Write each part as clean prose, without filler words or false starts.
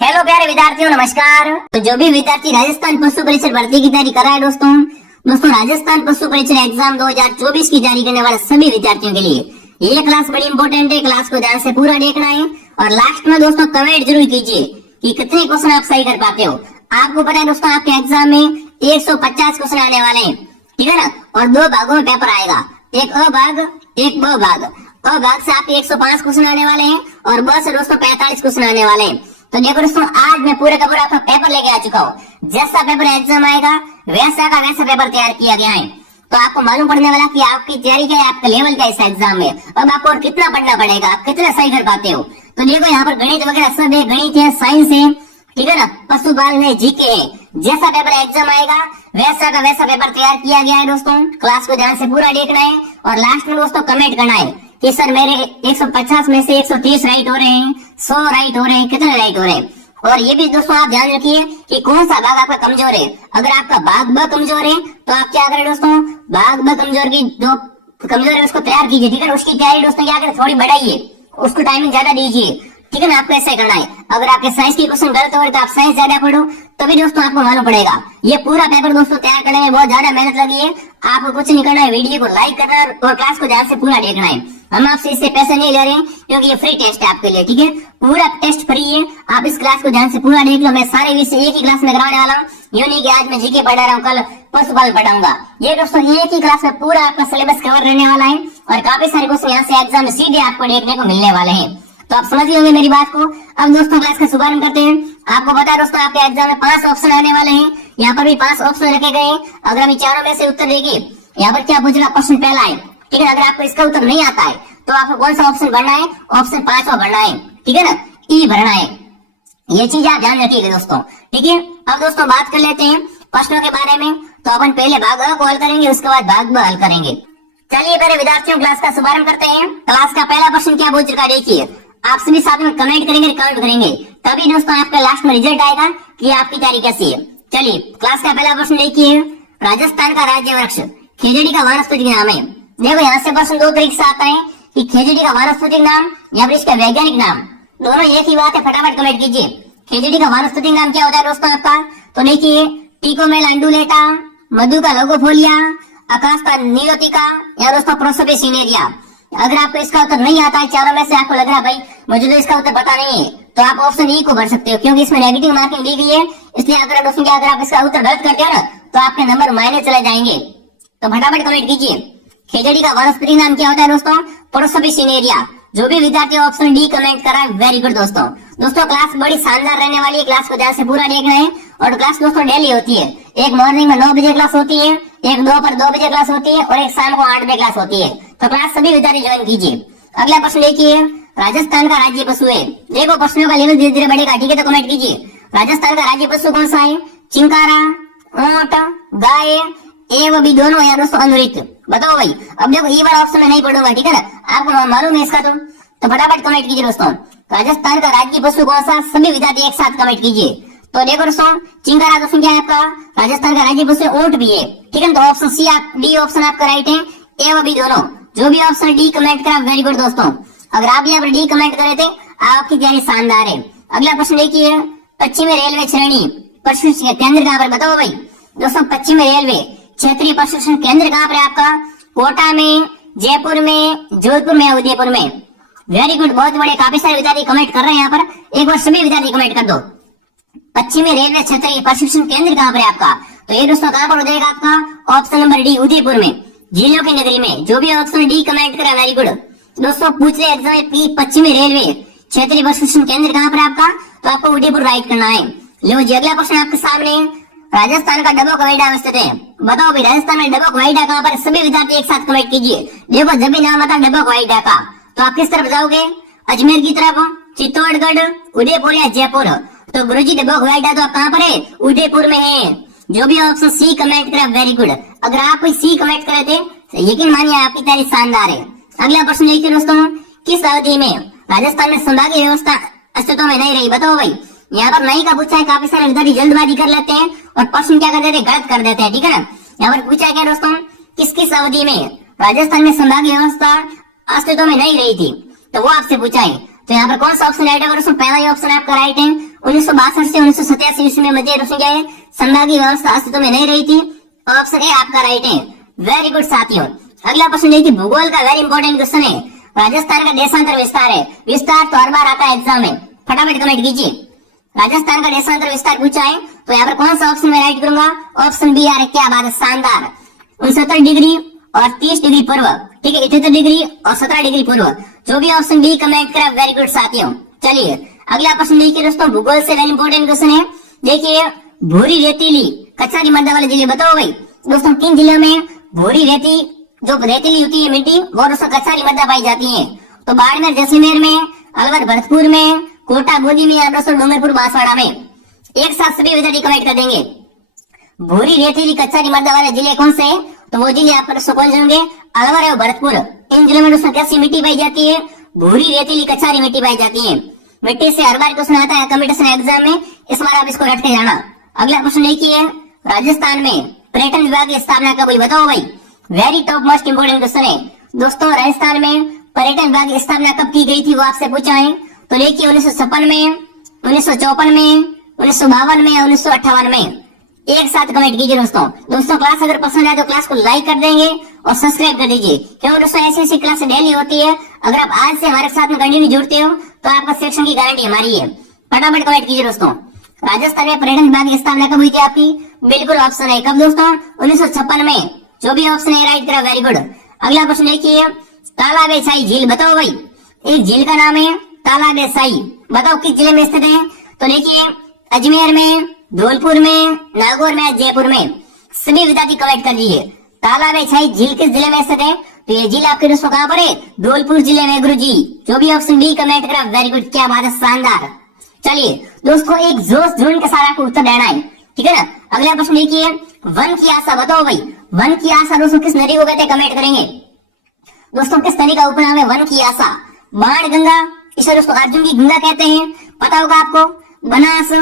Hello प्यारे विद्यार्थियों, नमस्कार। तो जो भी विद्यार्थी राजस्थान पशु परीक्षा भर्ती की तैयारी कर रहा है दोस्तों राजस्थान पशु परीक्षा एग्जाम 2024 की तैयारी करने वाले सभी विद्यार्थियों के लिए ये क्लास बड़ी इंपॉर्टेंट है। क्लास को ध्यान से पूरा देखना है और लास्ट में दोस्तों कमेंट जरूर कीजिए कि कितने क्वेश्चन आप सही कर पाते हो। आपको पता है दोस्तों, आपके एग्जाम में 150 क्वेश्चन आने वाले हैं, ठीक है ना। और दो भागों में पेपर आएगा, एक अ भाग एक ब भाग। अ भाग से आपके 105 क्वेश्चन आने वाले हैं और ब से दोस्तों 45 क्वेश्चन आने वाले हैं। तो देखो दोस्तों, आज मैं पूरे का पूरा आपका पेपर लेके आ चुका हूँ। जैसा पेपर एग्जाम आएगा वैसा का वैसा पेपर तैयार किया गया है। तो आपको मालूम पड़ने वाला कि आपकी तैयारी क्या है, आपका लेवल क्या है इस एग्जाम में। अब आपको और कितना पढ़ना पड़ेगा, आप कितना सही कर पाते हो। तो देखो यहाँ पर गणित वगैरह सब है, गणित है, साइंस है, ठीक है ना, पशुपालन है, जीके है। जैसा पेपर एग्जाम आएगा वैसा का वैसा पेपर तैयार किया गया है दोस्तों। क्लास को ध्यान से पूरा देखना है और लास्ट में दोस्तों कमेंट करना है कि सर मेरे 150 में से 130 राइट हो रहे हैं, 100 राइट हो रहे हैं, कितने राइट हो रहे हैं। और ये भी दोस्तों आप ध्यान रखिए कि कौन सा भाग आपका कमजोर है। अगर आपका भाग ब कमजोर है तो आप क्या करें दोस्तों, भाग ब कमजोर की जो कमजोर है उसको तैयार कीजिए, ठीक है। उसकी तैयारी दोस्तों क्या करें, थोड़ी बढ़ाइए, उसको टाइमिंग ज्यादा दीजिए, ठीक है ना। आपको ऐसा करना है। अगर आपके साइंस की क्वेश्चन गलत हो रहे तो आप साइंस ज्यादा पढ़ो, तभी दोस्तों आपको मालूम पड़ेगा। ये पूरा पेपर दोस्तों तैयार करने में बहुत ज्यादा मेहनत लगी है। आपको कुछ नहीं करना है, वीडियो को लाइक करना है और क्लास को ध्यान से पूरा देखना है। हम आपसे इससे पैसे नहीं ले रहे हैं क्योंकि ये फ्री टेस्ट है आपके लिए, ठीक है। पूरा टेस्ट फ्री है, आप इस क्लास को ध्यान से पूरा देख लो। मैं सारे विषय एक ही क्लास में कराने वाला हूँ, यूं नहीं कि आज मैं जीके पढ़ा रहा हूँ, कल पशुपालन पढ़ाऊंगा। ये दोस्तों एक ही क्लास में पूरा आपका सिलेबस कवर रहने वाला है और काफी सारे क्वेश्चन यहाँ से एग्जाम में सीधे आपको देखने को मिलने वाले हैं। तो आप समझ होंगे मेरी बात को। अब दोस्तों क्लास का शुभारंभ करते हैं। आपको पता है दोस्तों, आपके एग्जाम में 5 ऑप्शन आने वाले हैं। यहाँ पर भी 5 ऑप्शन रखे गए हैं। अगर हम चारों में से उत्तर देंगे, यहाँ पर क्या पूछेगा, प्रश्न पहला है, ठीक है। अगर आपको इसका उत्तर नहीं आता है तो आपको कौन सा ऑप्शन भरना है, ऑप्शन 5वां भरना है, ठीक है ना, ई भरना है। ये चीज आप ध्यान रखिएगा दोस्तों, ठीक है। अब दोस्तों बात कर लेते हैं प्रश्नों के बारे में। तो अपन पहले भाग अ को हल करेंगे, उसके बाद भाग ब हल करेंगे। चलिए पहले विद्यार्थियों क्लास का शुभारंभ करते हैं। क्लास का पहला प्रश्न क्या पूछ रखा है, देखिए। आप सभी साथ में कमेंट करेंगे, काउंट करेंगे, तभी दोस्तों आपका लास्ट में रिजल्ट आएगा कि आपकी तैयारी कैसी है। चलिए क्लास का पहला प्रश्न देखिए। राजस्थान का राज्य वृक्ष खेजड़ी का वानस्पतिक नाम है। देखो यहाँ से प्रश्न दो तरीके से आता है कि खेजड़ी का वानस्पतिक नाम या फिर इसका वैज्ञानिक नाम, दोनों एक ही बात है। फटाफट कमेंट कीजिए। खेजड़ी का वानस्पतिक नाम क्या होता है दोस्तों आपका, तो देखिए, टिकोमेल अंडुलेटा, मधु का लोगोफोलिया, आकाश का नीलोतिका या दोस्तों प्रोसोपिस सिनेरिया। अगर आपको इसका उत्तर नहीं आता है चारों में से, आपको लग रहा है भाई मुझे तो इसका उत्तर पता नहीं है, तो आप ऑप्शन ई को भर सकते हो क्योंकि इसमें नेगेटिव मार्किंग दी गई है। इसलिए अगर दोस्तों अगर आप इसका उत्तर गलत करते हो ना तो आपके नंबर माइनस चले जाएंगे। तो फटाफट कमेंट कीजिए। खेजड़ी का वानस्पतिक नाम क्या होता है दोस्तों, प्रोसोपिस सिनेरिया। जो भी विद्यार्थी ऑप्शन डी कमेंट करा है, वेरी गुड दोस्तों। दोस्तों क्लास बड़ी शानदार रहने वाली है, क्लास को ध्यान से पूरा देखना है। और क्लास दोस्तों डेली होती है, एक मॉर्निंग में 9 बजे क्लास होती है, एक दोपहर 2 बजे क्लास होती है और एक शाम को 8 बजे क्लास होती है। तो क्लास सभी विद्यार्थी ज्वाइन कीजिए। अगला प्रश्न देखिए। राजस्थान का राज्य पशु है। देखो प्रश्नों का लेवल धीरे धीरे बढ़ेगा, ठीक है। तो कमेंट कीजिए, राजस्थान का राज्य पशु कौन सा है, चिंकारा, ऊंट, गाय, एवं भी दोनों या दोस्तों अनुरित। बताओ भाई। अब देखो ये वाला ऑप्शन में नहीं पढ़ूंगा, ठीक है ना, आपको मालूम है इसका। तो फटाफट कमेंट कीजिए दोस्तों, राजस्थान का राज्य पशु कौन सा। सभी विद्यार्थी एक साथ कमेंट कीजिए। तो देखो दोस्तों, चिंकारा दोस्तों क्या है आपका, राजस्थान का राज्य पशु ऊंट भी है, ठीक है। तो ऑप्शन सी आप डी ऑप्शन आपका राइट है, एवं भी दोनों। जो भी ऑप्शन डी कमेंट करा, वेरी गुड दोस्तों। अगर आप यहाँ पर डी कमेंट करे थे, आपकी तैयारी शानदार है। अगला प्रश्न देखिए। पश्चिमी रेलवे श्रेणी प्रशिक्षण केंद्र कहाँ पर, बताओ भाई। दोस्तों पश्चिमी रेलवे क्षेत्रीय प्रशिक्षण केंद्र कहाँ पर है आपका, कोटा में, जयपुर में, जोधपुर में, उदयपुर में। वेरी गुड, बहुत बड़े, काफी सारे विद्यार्थी कमेंट कर रहे हैं यहाँ पर। एक बार सभी विद्यार्थी कमेंट कर दो। पश्चिमी रेलवे क्षेत्रीय प्रशिक्षण केंद्र कहाँ पर है आपका, तो ये दोस्तों कहाँ पर हो जाएगा आपका, ऑप्शन नंबर डी, उदयपुर में, झीलों की नगरी में। जो भी ऑप्शन डी कमेंट करा, वेरी गुड दोस्तों। पूछ रहे एग्जाम में पश्चिमी रेलवे क्षेत्रीय प्रशिक्षण केंद्र कहाँ पर आपका, तो आपको उदयपुर राइट करना है। लो जी अगला प्रश्न आपके सामने। राजस्थान का डबोक हवाई अड्डा स्थित है। बताओ भाई राजस्थान में डबोक हवाई अड्डा कहाँ पर, सभी विद्यार्थी एक साथ कमेंट कीजिए। देखो जब भी नाम आता है डबोक हवाई अड्डा का तो आप किस तरफ जाओगे, अजमेर की तरफ, चित्तौड़गढ़, उदयपुर या जयपुर। तो गुरुजी डबोक हवाई अड्डा तो आप कहाँ पर है, उदयपुर में है। जो भी ऑप्शन सी कमेंट करा, वेरी गुड। अगर आप कोई सी कमेंट करे थे तो यकीन मानिए आपकी तैयारी शानदार है। अगला प्रश्न देखिए दोस्तों। किस अवधि में राजस्थान में संभागीय व्यवस्था अस्तित्व में नहीं रही, बताओ भाई। यहाँ पर नहीं का पूछा है, काफी सारे विद्यार्थी जल्दबाजी कर लेते हैं और प्रश्न क्या कर देते हैं, गलत कर देते हैं, ठीक है ना। यहाँ पर पूछा है क्या दोस्तों, किस किस अवधि में राजस्थान में संभागीय व्यवस्था अस्तित्व में नहीं रही थी, तो वो आपसे पूछा है। तो यहाँ पर कौन सा ऑप्शन राइट है दोस्तों, पहला ही ऑप्शन आपका राइट है 1962 से 1987 ईस्वी में मध्य दोस्तों क्या है, संभागीय व्यवस्था अस्तित्व में नहीं रही थी। ऑप्शन ए आपका राइट है। वेरी गुड साथियों। अगला प्रश्न देखिए, भूगोल का वेरी इंपॉर्टेंट क्वेश्चन है। राजस्थान का देशांतर विस्तार है। विस्तार तो हर बार आता है एग्जाम में, फटाफट कमेंट कीजिए। राजस्थान का देशांतर विस्तार पूछा है तो यहाँ पर कौन सा ऑप्शन में राइट करूंगा? Option B. यार क्या बात है, शानदार। 69 डिग्री और 30 डिग्री पूर्व, ठीक है, 78 डिग्री और 17 डिग्री पूर्व। जो भी ऑप्शन बी कमेंट करा, वेरी गुड साथियों। चलिए अगला प्रश्न देखिए दोस्तों, भूगोल से वेरी इंपॉर्टेंट क्वेश्चन है। देखिए, भूरी रेतीली कचारी मध्य वाले जिले बताओ भाई दोस्तों, किन जिलों में भूरी रेती जो रेतीली होती है मिट्टी वो दोस्तों कचारी मध्य पाई जाती है? तो बाड़मेर जैसलमेर में, अलवर भरतपुर में, कोटा बूंदी में, या दोस्तों डूंगरपुर बांसवाड़ा में। एक साथ सभी विद्यार्थी कमेंट कर देंगे। भूरी रेतीली कच्चारी मर्दा वाले जिले कौन से? तो वो जिले आपको दोस्तों कौन से होंगे? अलवर और भरतपुर। इन जिलों में दोस्तों कैसी मिट्टी पाई जाती है? भूरी रेतीली कच्चारी मिट्टी पाई जाती है। मिट्टी से हर बार क्वेश्चन आता है कंपटीशन एग्जाम में, इस बार आप इसको रट के जाना। अगला प्रश्न देखिए, राजस्थान में पर्यटन विभाग की स्थापना कब हुई बताओ भाई? Very top most important question है दोस्तों। राजस्थान में पर्यटन विभाग की स्थापना कब की गई थी वो आपसे पूछा है। तो देखिए 1956 में, 1954 में, 1952 में या 1958 में। एक साथ कमेंट कीजिए दोस्तों। क्लास अगर पसंद आए तो क्लास को लाइक कर देंगे और सब्सक्राइब कर दीजिए, क्योंकि दोस्तों ऐसी क्लास डेली होती है। अगर आप आज से हमारे साथ में कंटिन्यू जुड़ते हो तो आपका सिलेक्शन की गारंटी हमारी है। फटाफट कमेंट कीजिए दोस्तों। राजस्थान में पर्यटन विभाग की स्थापना कब हुई थी आपकी? बिल्कुल ऑप्शन है, कब दोस्तों? 1956 में। जो भी ऑप्शन है राइट करा, वेरी गुड। अगला प्रश्न देखिए, तालाबे शाही झील बताओ भाई। एक झील का नाम है तालाबे शाही, बताओ किस जिले में स्थित है? तो देखिए अजमेर में, धौलपुर में, नागौर में, जयपुर में। सभी विद्यार्थी कमेंट कर दीजिए। तालाबे शाही झील किस जिले में स्थित है? तो ये झील आपके दोस्तों कहाँ पर है? धौलपुर जिले में गुरु जी। जो भी ऑप्शन बी कमेंट करा, वेरी गुड, क्या बात है, शानदार। चलिए दोस्तों, एक जोश जुनून के साथ आपको उत्तर देना है, ठीक है ना। अगला प्रश्न देखिए, वन की आशा बताओ भाई। वन की आशा दोस्तों किस नदी को कहते हैं? कमेंट करेंगे दोस्तों। किस नदी का उपनाम है वन की आशा? बाण गंगा, इसे दोस्तों अर्जुन की गंगा कहते हैं, पता होगा आपको। बनास,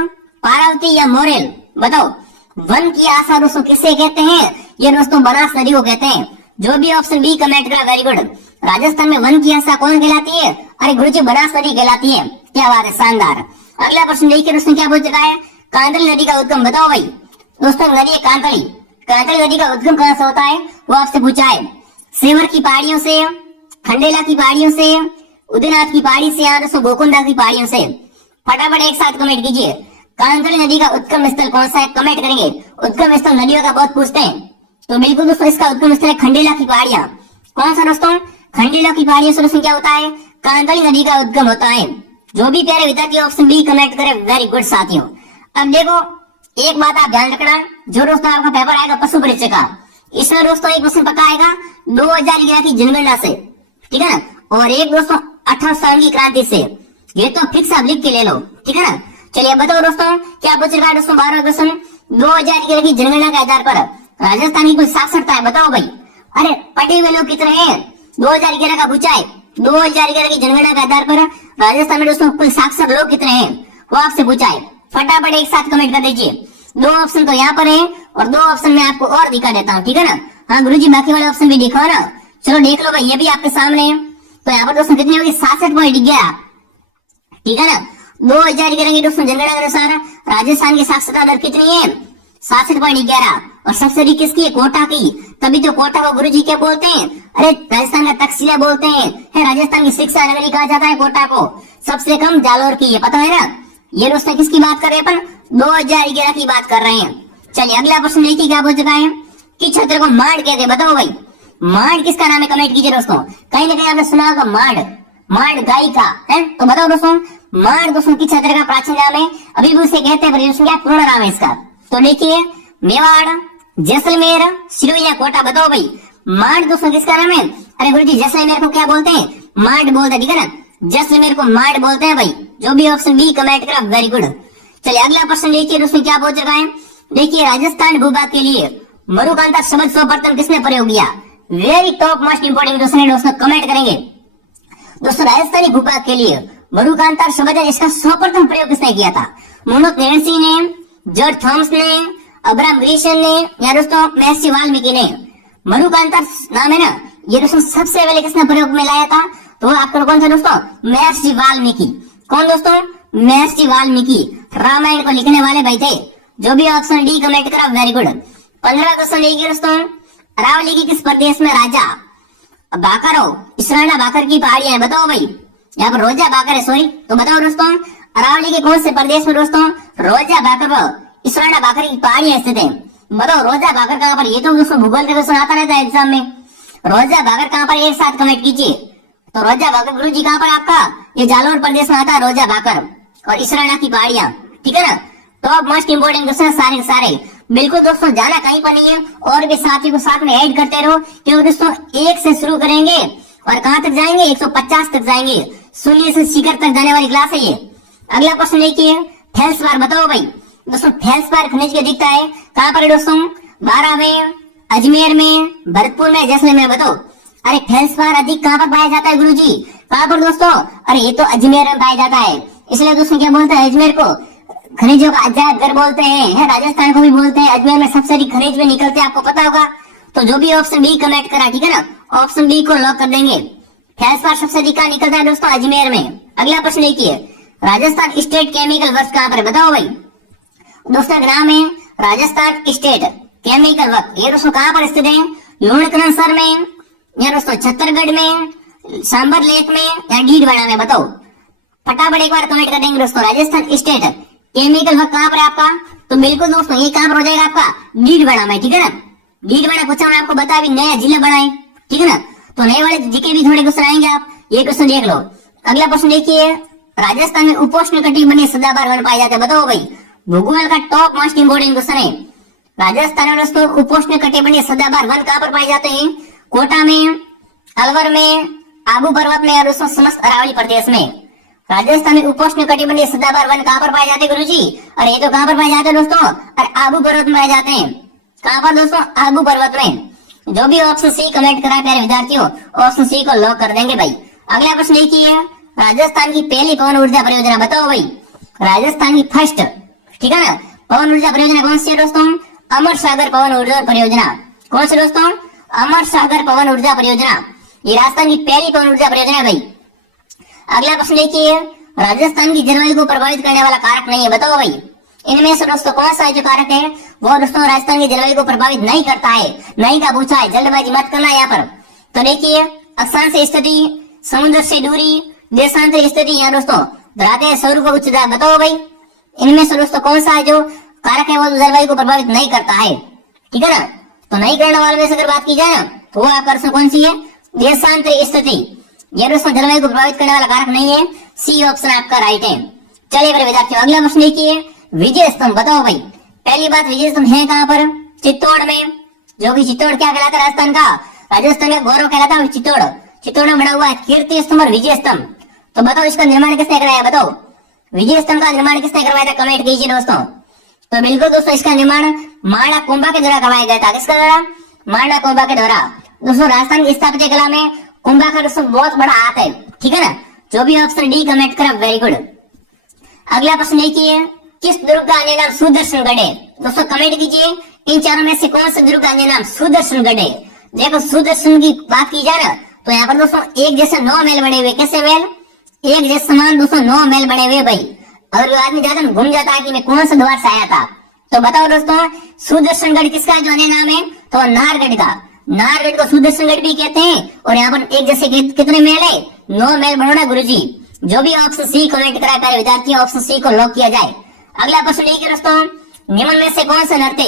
पार्वती या मोरेल, बताओ वन की आशा दोस्तों किसे कहते हैं? ये दोस्तों बनास नदी को कहते हैं। जो भी ऑप्शन बी कमेंट करा, वेरी गुड। राजस्थान में वन की आशा कौन कहलाती है? अरे गुरुजी, बनास नदी कहलाती है, क्या बात है, शानदार। अगला प्रश्न देखिए दोस्तों, क्या पूछ चुका है? कांतली नदी का उद्गम बताओ भाई दोस्तों। नदी है कांतली। कांतली नदी का उद्गम कहां से होता है वो आपसे पूछा है। सेवर की पहाड़ियों से, खंडेला की पहाड़ियों से, उदयनाथ की पहाड़ी से, या दोस्तों गोकुंडा की पहाड़ियों से। फटाफट एक साथ कमेंट कीजिए। कांतली नदी का उद्गम स्थल कौन सा है? कमेंट करेंगे। उद्गम स्थल नदियों का बहुत पूछते हैं, तो बिल्कुल दोस्तों इसका उद्गम स्थल है खंडेला की पहाड़ियां। कौन सा दोस्तों? खंडेला की पहाड़ियों से दोस्तों क्या होता है? कांतली नदी का उद्गम होता है। जो भी प्यारे विद्यार्थी ऑप्शन बी कमेंट करे, वेरी गुड साथियों। अब देखो एक बात आप ध्यान रखना, जो दोस्तों आपका पेपर आएगा पशु परीक्षा का, इसमें दोस्तों एक क्वेश्चन पक्का आएगा 2011 की जनगणना से, ठीक है ना, और एक दोस्तों 18 साल की क्रांति से। ये तो फिक्स आप लिख के ले लो, ठीक है ना। चलिए बताओ दोस्तों क्या पूछ रहा है दोस्तों? 12वां क्वेश्चन, 2011 की जनगणना के आधार पर राजस्थान की कुल साक्षरता है बताओ भाई। अरे पढ़े हुए लोग कितने हैं? 2011 का पूछा है। 2011 की जनगणना के आधार पर राजस्थान में दोस्तों कुल साक्षर लोग कितने हैं वो आपसे पूछा है। फटाफट एक साथ कमेंट कर दीजिए। दो ऑप्शन तो यहाँ पर है और दो ऑप्शन मैं आपको और दिखा देता हूँ, ठीक है ना। हाँ गुरुजी, बाकी वाले ऑप्शन भी दिखाओ ना। चलो देख लो भाई, ये भी आपके सामने है। तो यहाँ पर दोस्तों कितनी होगी? 66.11, ठीक है ना। 2011 की दोस्तों जनगणना के अनुसार राजस्थान की साक्षरता दर कितनी है? 66.11। और सबसे अधिक किसकी है? कोटा की। तभी तो कोटा को गुरुजी क्या बोलते हैं? अरे राजस्थान का तक्षशिला बोलते हैं। राजस्थान की शिक्षा नगरी कहा जाता है कोटा को। सबसे कम जालोर की है, पता है ना। ये दोस्तों किसकी बात कर रहे हैं अपन? 2011 की बात कर रहे हैं। चलिए अगला प्रश्न देखिए क्या पूछ चुका है। किस क्षेत्र को माड़ कहते हैं बताओ भाई। माड़ किसका नाम है? कमेंट कीजिए दोस्तों। कहीं ना कहीं आपने सुना होगा माड़, माड़ गाय का है। तो बताओ दोस्तों माड़ दोस्तों किस क्षेत्र का प्राचीन नाम है? अभी भी उसे कहते हैं, क्या पूर्ण नाम है इसका? तो देखिए मेवाड़, जैसलमेर, सिरोही या कोटा, बताओ भाई माड़ दोस्तों किसका नाम है? अरे गुरुजी जैसलमेर को क्या बोलते हैं? माड़ बोलते हैं, ठीक है ना। जैसलमेर को माड़ बोलते हैं भाई। जो भी ऑप्शन बी कमेंट करा, वेरी गुड। चलिए अगला प्रश्न देखिए दोस्तों क्या पूछ रहा है। देखिए राजस्थान भूभाग के लिए मरुकांता शब्द सर्वप्रथम किसने प्रयोग किया? Very top most important question है दोस्तों, कमेंट करेंगे। दोस्तों राजस्थानी भूभाग के लिए मरुकांता शब्द है, इसका सर्वप्रथम प्रयोग किसने किया था? मनोज नैन्सी ने, जॉर्ज थॉमस ने, अब्राहम ग्रीशन ने, या दोस्तों महर्षि वाल्मीकि ने। मरुकांता नाम है ना, ये दोस्तों सबसे पहले किसने प्रयोग में लाया था? तो आपका कौन था दोस्तों? महर्षि वाल्मीकि। कौन दोस्तों? महर्षि वाल्मीकि। रामायण को लिखने वाले भाई थे। जो भी ऑप्शन डी कमेंट करा वेरी गुड। 15 क्वेश्चन देखिए दोस्तों, अरावली की किस प्रदेश में राजा बाकर हो इसराना बाकर की पहाड़ियां है, बताओ भाई। यहाँ पर रोजा बाकर है, सॉरी, तो बताओ दोस्तों अरावली के कौन से प्रदेश में दोस्तों रोजा बाकर व इसराना बाकर की पहाड़ियां स्थित है, बताओ रोजा बाकर कहाँ पर। ये तो दोस्तों भूगोल का क्वेश्चन आता रहता है एग्जाम में। रोजा बाकर कहाँ पर, एक साथ कमेंट कीजिए। तो रोजा बाकर गुरु जी कहाँ पर आपका, ये जालौर प्रदेश में आता है रोजा बाकर और इसराना की पहाड़ियां, ठीक है ना। टॉप मोस्ट इंपोर्टेंट क्वेश्चन सारे के सारे, बिल्कुल दोस्तों जाना कहीं पर नहीं है, और भी साथियों को साथ में ऐड करते रहो, क्योंकि दोस्तों 1 से शुरू करेंगे और कहां तक जाएंगे, 150 तक जाएंगे। शून्य से शिखर तक जाने वाली क्लास है ये। अगला क्वेश्चन देखिए, फेल्सपार बताओ भाई। दोस्तों फेल्सपार खनिज के दिखता है कहां पर है दोस्तों, बारा में, अजमेर में, भरतपुर में, जैसलमेर में, बताओ। अरे फेल्सपार अधिक कहां पर पाया जाता है गुरुजी, कहां पर दोस्तों, अरे ये तो अजमेर में पाया जाता है। इसलिए दोस्तों क्या बोलते हैं अजमेर को, खनिजों का अजायब घर बोलते हैं, राजस्थान को भी बोलते हैं। अजमेर में सबसे अधिक खनिज में निकलते हैं, आपको पता होगा। तो जो भी ऑप्शन बी कमेंट करा, ठीक है ना, ऑप्शन बी को लॉक कर देंगे। फेल्सपार सबसे अधिक कहां निकलता है दोस्तों, अजमेर में। अगला प्रश्न देखिए, राजस्थान स्टेट केमिकल वर्क्स कहां पर, बताओ भाई। दोस्तों नाम है राजस्थान स्टेट केमिकल वर्क, ये दोस्तों कहां पर स्थित है, लूणकरणसर में, या दोस्तों छत्तीसगढ़ में, सांबर लेक में, या डीडवाड़ा में, बताओ। फटाफट एक बार कमेंट कर देंगे दोस्तों, राजस्थान स्टेट केमिकल वर्क कहां पर है आपका। तो बिल्कुल दोस्तों ये कहां पर हो जाएगा आपका, डीडवाड़ा में, ठीक है ना। डीडवाड़ा क्वेश्चन मैं आपको बता, अभी नया जिला बनाए, ठीक है ना। तो नए वाले जीके भी थोड़े क्वेश्चन आएंगे, आप ये क्वेश्चन देख लो। अगला प्रश्न देखिए, राजस्थान में उपोष्ण कटिबंधीय सदाबहार वन पाए जाते हैं, बताओ भाई। भूगोल का टॉप मोस्ट इंपोर्टेंट क्वेश्चन है। राजस्थान में दोस्तों उपोष्ण कटिबंधीय सदाबहार वन कहां पर पाए जाते हैं, कोटा में, अलवर में, आबू पर्वत में, और दोस्तों समस्त अरावली प्रदेश में। राजस्थान में उपोष्ण कटिबंधीय सदाबहार वन कहां पर पाए जाते हैं गुरुजी, और ये तो कहां पर पाए जाते हैं दोस्तों, और आबू पर्वत में पाए जाते हैं। कहां पर दोस्तों, आबू पर्वत में। जो भी ऑप्शन सी कमेंट करा प्यारे विद्यार्थियों, ऑप्शन सी को लॉक कर देंगे भाई। अगला प्रश्न देखिए, राजस्थान की पहली पवन ऊर्जा परियोजना बताओ भाई। राजस्थान की फर्स्ट, ठीक है ना, पवन ऊर्जा परियोजना कौन सी है दोस्तों, अमर सागर पवन ऊर्जा परियोजना। कौन सी दोस्तों, अमर सागर पवन ऊर्जा परियोजना, ये राजस्थान की पहली पवन ऊर्जा परियोजना है भाई। अगला प्रश्न देखिए, राजस्थान की जलवायु को प्रभावित करने वाला कारक नहीं है, बताओ भाई। इनमें से दोस्तों कौन सा जो कारक है वो दोस्तों राजस्थान की जलवायु को प्रभावित नहीं करता है, नहीं का पूछा है, जल्दबाजी मत करना यहाँ पर। तो देखिए, अक्षांश स्थिति, समुद्र से दूरी, देशांतर स्थिति, यहाँ दोस्तों धरातल सौर को उच्च दाब, बताओ भाई। इनमें से दोस्तों कौन सा जो कारक है वो जलवायु को प्रभावित नहीं करता है, ठीक है ना। तो नहीं करने वाले में से अगर बात की जाए ना, तो वो आपका कौन सी है, देशांतर स्थिति। ये दोस्तों जलवायु को प्रभावित करने वाला कारक नहीं है, सी ऑप्शन आपका राइट है। चलिए मेरे विद्यार्थियों, अगला प्रश्न देखिए, विजय स्तंभ बताओ भाई। पहली बात, विजय स्तंभ है कहां पर, चित्तौड़ में, जो कि चित्तौड़ क्या कहलाता है, राजस्थान का, राजस्थान का गौरव कहलाता है चित्तौड़। चित्तौड़ में बना हुआ है कीर्ति स्तंभ और विजय स्तंभ। तो बताओ इसका निर्माण किसने कराया, बताओ। विजय स्तंभ का निर्माण किसने करवाया था, कमेंट कीजिए दोस्तों। तो बिल्कुल दोस्तों इसका निर्माण माणा कुंभा के द्वारा करवाया गया था, किसका द्वारा, माणा कुंभा के द्वारा। दोस्तों राजस्थान की स्थापत्य कला में कुंभा का दोस्तों बहुत बड़ा हाथ है, ठीक है ना। जो भी ऑप्शन डी कमेंट करा वेरी गुड। अगला प्रश्न देखिए, किस दुर्ग का अन्य नाम सुदर्शनगढ़ है, दोस्तों कमेंट कीजिए। इन चारों में से कौन सा दुर्ग का अन्य नाम सुदर्शनगढ़ है। देखो सुदर्शन की बात की जाए ना, तो यहाँ पर दोस्तों एक जैसे 9 महल बने हुए, कैसे महल, एक जैसे समान दोस्तों 9 महल बने हुए भाई। अगर आदमी ज्यादा घूम जाता है कि मैं कौन सा द्वार से आया था, तो बताओ दोस्तों सुदर्शनगढ़ किसका जो अन्य नाम है, तो नाहरगढ़ का। नाहरगढ़ को सुदर्शनगढ़ भी कहते हैं। और यहाँ पर एक जैसे कितने महल है, 9 महल बनोड़ा गुरुजी। जो भी ऑप्शन सी कमेंट करा प्यारे विद्यार्थी, ऑप्शन सी को लॉक किया जाए। अगला प्रश्न देखिए दोस्तों, निम्न में से कौन सा नृत्य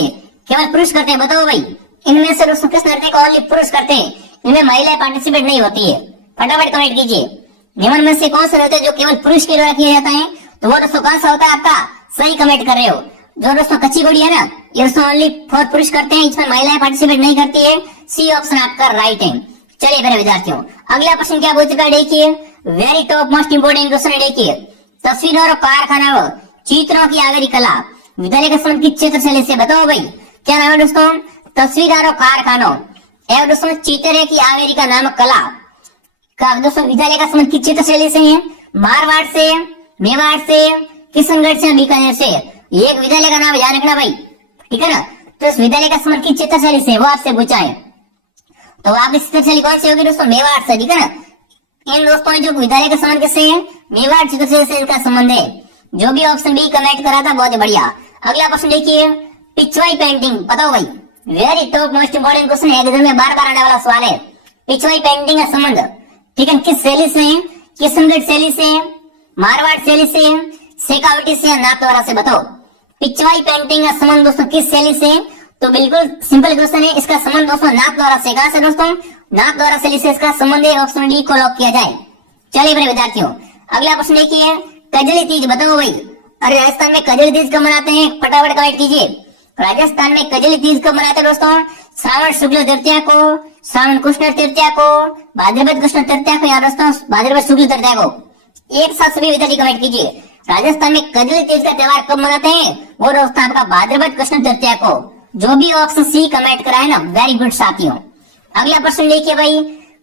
केवल पुरुष करते हैं, बताओ भाई। इनमें से दोस्तों किस नृत्य को ओनली पुरुष करते हैं, इनमें महिलाएं पार्टिसिपेट नहीं होती है, फटाफट कमेंट कीजिए। निम्न में से कौन सा नृत्य जो केवल पुरुष के द्वारा किया जाता है, तो वो दोस्तों कौन सा होता है आपका, सही कमेंट कर रहे हो। जो दोस्तों कच्ची घोड़ी है ना, ये दोस्तों ओनली फॉर पुरुष करते हैं, इसमें महिलाएं पार्टिसिपेट नहीं करती है, सी ऑप्शन आपका राइट है। चलिए मेरे विद्यार्थियों, अगला प्रश्न क्या पूछ चुका है, देखिए very top most important question है। देखिए, तस्वीरों और कारखाना चित्रों की आगरी कला विद्यालय का संबंध किस क्षेत्र से ले, बताओ भाई। क्या नाम है दोस्तों, तस्वीर और कारखानों एवं दोस्तों चित्रे की आवेरी का नाम कला का दोस्तों विद्यालय का संबंध किस क्षेत्र से ले से है, मारवाड़ से, मेवाड़ से, किशनगढ़ से, बीकानेर से। एक विद्यालय का नाम याद रखना भाई, ठीक है ना। तो इस विद्यालय का संबंध किस क्षेत्र से ले, वो आपसे पूछा है। तो आप इस क्षेत्र कौन सी होगी दोस्तों, मेवाड़ से, ठीक है ना। इन दोस्तों जो विद्यालय का संबंध किससे है, मेवाड़ क्षेत्र से इसका संबंध है। जो भी ऑप्शन बी कमेंट करा था बहुत बढ़िया। अगला प्रश्न देखिए, पिछवाई पेंटिंग बताओ भाई, very top most important question है, एग्जाम में बार बार आने वाला सवाल है। पिछवाई पेंटिंग का संबंध, ठीक है, किस शैली से है? किशनगढ़ शैली से, मारवाड़ शैली से, शेखावटी से या नाथद्वारा से? बताओ पिछवाई पेंटिंग का संबंध दोस्तों किस शैली से? तो बिल्कुल सिंपल क्वेश्चन है, इसका संबंध दोस्तों नाथद्वारा से। कहां से दोस्तों? नाथद्वारा शैली से इसका संबंध है। ऑप्शन डी को लॉक किया जाए। चलिए मेरे विद्यार्थियों, अगला प्रश्न देखिए, कजली तीज बताओ भाई। अरे राजस्थान में कजली तीज कब मनाते हैं? फटाफट कमेंट कीजिए। राजस्थान में कजली तीज कब मनाते हैं दोस्तों? श्रावण शुक्ल तृतीया को, श्रावण कृष्ण तृतीया को, भाद्रपद कृष्ण तृतीया को या दोस्तों भाद्रपद शुक्ल तृतीया को? एक साथ सभी विद्यार्थी कमेंट कीजिए। राजस्थान में कजली तीज का त्योहार कब मनाते हैं? वो दोस्तों आपका भाद्रपद कृष्ण तृतीया को। जो भी ऑप्शन सी कमेंट कराए ना, वेरी गुड साथियों। अगला प्रश्न देखिए भाई,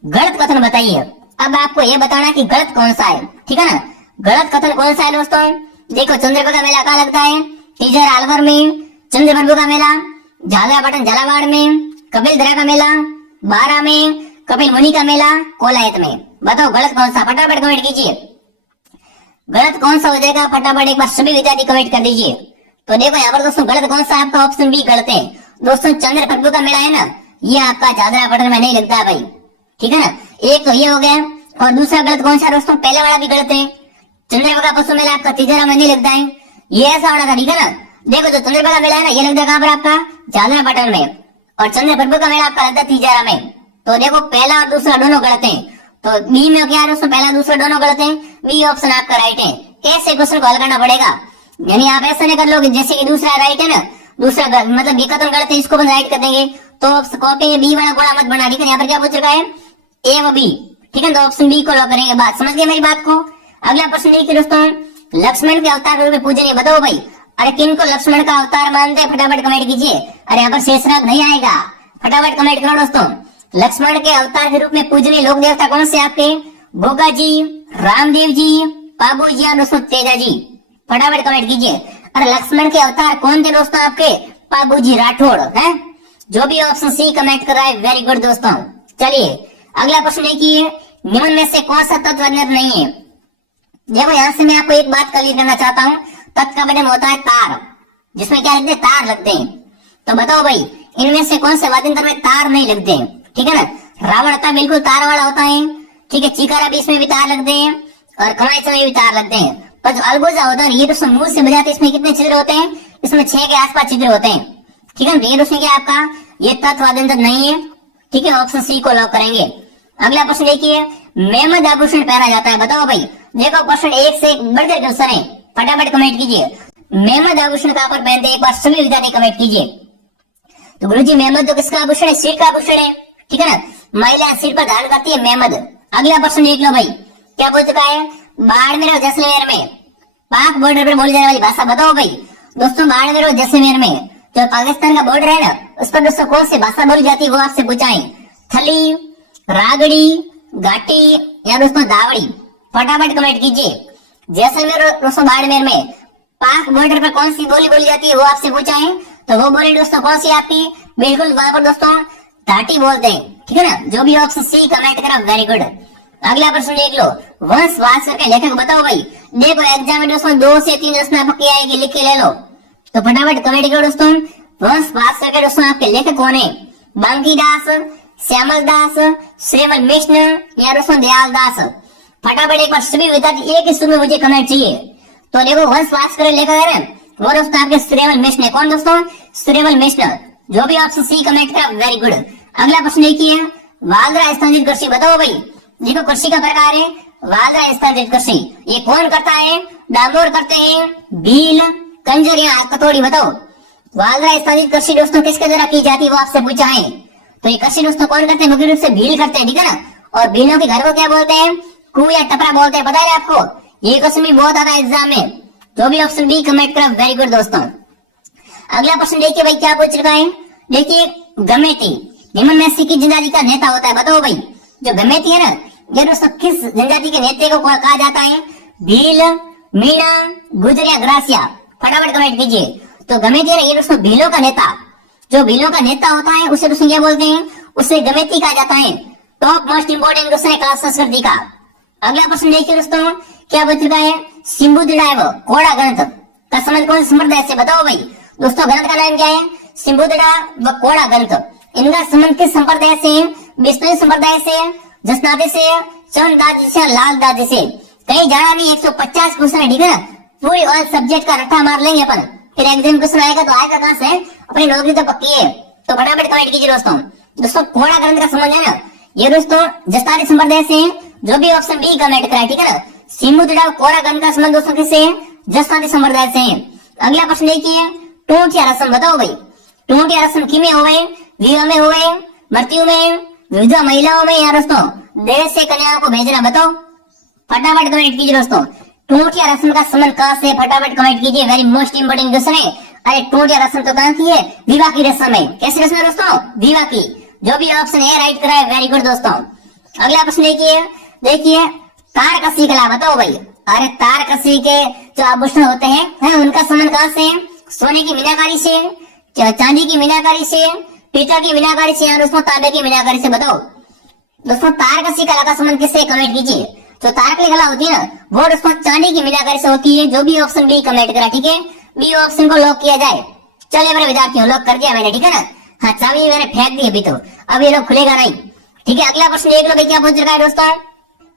गलत कथन बताइए। अब आपको ये बताना कि गलत कौन सा है, ठीक है ना? गलत कथन कौन सा है दोस्तों? देखो, चंद्रभागा मेला कहाँ लगता है? टीजर अलवर में। चंद्रप्रभु का मेला झालरापाटन झालावाड़ में। कपिल दरा का मेला बारा में। कपिल मुनि का मेला कोलायत में। बताओ गलत कौन सा? फटाफट कमेंट कीजिए। गलत कौन सा हो जाएगा? फटाफट एक बार सभी विद्यार्थी कमेंट कर दीजिए। तो देखो यहाँ पर दोस्तों गलत कौन सा? आपका ऑप्शन बी गलत है दोस्तों। चंद्रप्रभु का मेला है ना, ये आपका झालरापाटन में नहीं लगता है भाई, ठीक है ना? एक तो ये हो गया, और दूसरा गलत कौन सा दोस्तों? पहले वाला भी गलत है। चंद्रभागा पशु मेला आपका तिजारा में नहीं लगता है, ये ऐसा होना था, ठीक है ना? देखो, जो चंद्रभागा मेला है ना, ये लगता है कहाँ पर? आपका झालरापाटन में। और चंद्रप्रभु का मेला आपका लगता है तिजारा में। तो देखो, पहला और दूसरा दोनों गलत है। तो बी में क्या है दोस्तों? पहला दूसरा दोनों गलत है। बी ऑप्शन आपका राइट है। कैसे क्वेश्चन को हल करना पड़ेगा, यानी आप ऐसा नहीं कर लोगे जैसे कि दूसरा राइट है ना, दूसरा मतलब ये कथन गलत है, इसको अपन राइट कर देंगे। तो कॉपी में बी वाला गोला मत बना, ठीक है? यहाँ पर क्या पूछ रखा है? ए व बी, ठीक है? तो ऑप्शन बी को लॉक करेंगे। बात समझ गए मेरी बात को? अगला प्रश्न देखिए दोस्तों, लक्ष्मण के अवतार के रूप में पूजनीय बताओ भाई। अरे किन को लक्ष्मण का अवतार मानते हैं? फटाफट कमेंट कीजिए। अरे यहाँ पर शेषनाग नहीं आएगा, फटाफट कमेंट करो दोस्तों। लक्ष्मण के अवतार के रूप में पूजनीय लोक देवता कौन से आपके? भोगा जी, रामदेव जी, बाबू जी या दोस्तों तेजा जी? फटाफट कमेंट कीजिए। अरे लक्ष्मण के अवतार कौन थे दोस्तों आपके? बाबू जी राठौड़ है। जो भी ऑप्शन सी कमेंट कर रहा है, वेरी गुड दोस्तों। चलिए अगला प्रश्न देखिए, निम्न में से कौन सा तत्व अज्ञात नहीं है? देखो, यहाँ से मैं आपको एक बात क्लियर करना चाहता हूँ। तत्व का मतलब होता है तार, जिसमें क्या लगते हैं? तार लगते हैं। तो बताओ भाई, इनमें से कौन से वाद्यंत्र में तार नहीं लगते हैं? ठीक है ना? रावण होता है बिल्कुल तार वाला होता है, ठीक है? चिकारा भी इसमें भी तार लगते हैं, और कमाई में भी तार लगते हैं। पर जो अलगोजा होता है, ये तो समूह से बजाते, इसमें कितने छिद्र होते हैं? इसमें 6 के आसपास छिद्र होते हैं, ठीक है? तो ये दोस्तों क्या आपका? ये तत्व वाद्यंत्र नहीं है, ठीक है? ऑप्शन सी को लॉक करेंगे। अगला प्रश्न देखिए, मेमद आभूषण पहना जाता है बताओ भाई। देखो, प्रश्न एक से एक बढ़कर क्वेश्चन है, फटाफट कमेंट कीजिए। मेमद आभूषण कहां पर पहनते हैं? एक बार सभी विद्यार्थी कमेंट कीजिए। तो गुरुजी, मेमद तो किसका आभूषण है? सिर का आभूषण है, ठीक है ना? महिला सिर पर धारण करती है मेमद। अगला प्रश्न देख लो भाई, क्या बोल चुका है? बाड़मेर और जैसलमेर में पाक बॉर्डर पर बोली जाने वाली भाषा बताओ भाई। दोस्तों, बाड़मेर और जैसलमेर में जो पाकिस्तान का बॉर्डर है ना, उस पर दोस्तों कौन सी भाषा बोली जाती है? वो आपसे पूछाएं। थली, रागड़ी, घाटी या दोस्तों दावड़ी? फटाफट कमेंट कीजिए। जैसलमेर और दोस्तों बाड़मेर में पाक बॉर्डर पर कौन सी बोली बोली जाती है? वो आपसे पूछाएं। तो वो बोली दोस्तों कौन सी आपकी? बिल्कुल वहां पर दोस्तों घाटी बोलते हैं, ठीक है ना? जो भी ऑप्शन सी कमेंट करा, वेरी गुड। अगला प्रश्न देख लो, वंश वास के लेखक बताओ भाई। देखो, एग्जाम में दोस्तों 2 से 3 प्रश्न आपको क्या आएगी, लिख के ले लो। तो फटाफट कमेंट करो दोस्तों, वंश वास के दोस्तों आपके लेखक कौन है? बांकीदास, श्यामल दास, श्रीमल मिश्न या दोस्तों दयाल दास? फटाफट एक बार सभी विद्यार्थी एक ही सुर में मुझे कमेंट चाहिए। तो देखो, वंश वास के लेखक है ना, वो दोस्तों आपके श्रीमल मिश्न है। कौन दोस्तों? श्रीमल मिश्न। जो भी ऑप्शन सी कमेंट करा, वेरी गुड। अगला प्रश्न देखिए, वालरा स्तंभित कृषि बताओ भाई। देखो, कृषि का प्रकार है वालरा स्तंभित कृषि। ये कौन करता है? डामोर करते हैं, भील, कंजर या कतोड़ी? बताओ, वालरा स्तंभित कृषि दोस्तों किसके द्वारा की जाती है? वो आपसे पूछा है। तो ये कृषि दोस्तों कौन करते हैं? मुख्य रूप से भील करते हैं, ठीक है ना? और भीलों के घर को क्या बोलते हैं? कू या टपरा बोलते हैं। पता है आपको? ये क्वेश्चन भी बहुत आता है एग्जाम में। जो भी ऑप्शन बी कमेंट करा, वेरी गुड दोस्तों। अगला प्रश्न देखिए भाई, क्या पूछ रखा है? देखिए, गमेती निम्न में से किस जनजाति का नेता होता है? बताओ भाई। जो गमेती है ना, ये दोस्तों किस जनजाति के नेता को कहा जाता है? भील, मीणा, गुजर या ग्रासिया? फटाफट कमेंट कीजिए। तो गमेती है ना, ये दोस्तों भीलों का नेता, जो भीलों का नेता होता है उसे दोस्तों क्या बोलते हैं? उसे गमेती कहा जाता है। टॉप मोस्ट इंपोर्टेंट क्वेश्चन है क्लास संस्कृति का। अगला प्रश्न देखिए दोस्तों, क्या बच चुका है? सिंबुदिड़ा व कोड़ा ग्रंथ का संबंध कौन से संप्रदाय से? बताओ भाई। दोस्तों ग्रंथ का नाम क्या है? सिंबुदिड़ा व कोड़ा ग्रंथ। इनका संबंध किस संप्रदाय से है? विष्णु संप्रदाय से, जसनादि से, चरणदास से, लाल दादी से। कहीं जाना नहीं, 150 क्वेश्चन है, ठीक है ना। पूरी ऑल सब्जेक्ट का रट्टा मार लेंगे अपन, फिर एग्जाम क्वेश्चन आएगा तो आएगा कहां से? अपनी नौकरी तो पक्की है। तो फटाफट कमेंट कीजिए दोस्तों। दोस्तों कोड़ा ग्रंथ का संबंध है ना, ये दोस्तों जसनादि संप्रदाय से है। जो भी ऑप्शन बी कमेंट करा, ठीक है ना। सिंबुदिड़ा कोड़ा ग्रंथ का संबंध दोस्तों किससे है? जसनादि संप्रदाय से है। अगला प्रश्न देखिए, टूंटिया रस्म बताओ भाई। टूंटिया रस्म किमें हुए? विवाह में हुए, मृत्यु में, विधवा महिलाओं में, या दोस्तों देश से कन्याओं को भेजना? बताओ, फटाफट कमेंट कीजिए दोस्तों। टूंटिया रस्म का संबंध कहां से? फटाफट कमेंट कीजिए, वेरी मोस्ट इंपोर्टेंट क्वेश्चन है। अरे टूंटिया रस्म तो कहां की है? विवाह की रस्म है। कैसी रस्म है दोस्तों? विवाह की। जो भी ऑप्शन ए राइट करा है, वेरी गुड दोस्तों। अगला प्रश्न देखिए तारकसी कला बताओ भाई। अरे तारकसी के जो आभूषण होते हैं उनका संबंध कहां से है? सोने की मीनाकारी से, चांदी की मीनाकारी से, पीतल की मीनाकारी से, या दोस्तों तांबे की मीनाकारी से? बताओ दोस्तों तारकसी कला का संबंध किससे? कमेंट कीजिए। जो तारकसी कला होती है ना, वो दोस्तों चांदी की मीनाकारी से होती है। जो भी ऑप्शन बी कमेंट करा, ठीक है। बी ऑप्शन को लॉक किया जाए। चलिए मेरे विद्यार्थियों, लॉक कर दिया मैंने, ठीक है ना। हाँ, चाबी मैंने फेंक दी अभी, तो अब ये लोग खुलेगा नहीं, ठीक है। अगला प्रश्न देख लो भाई, क्या पूछ रखा है दोस्तों।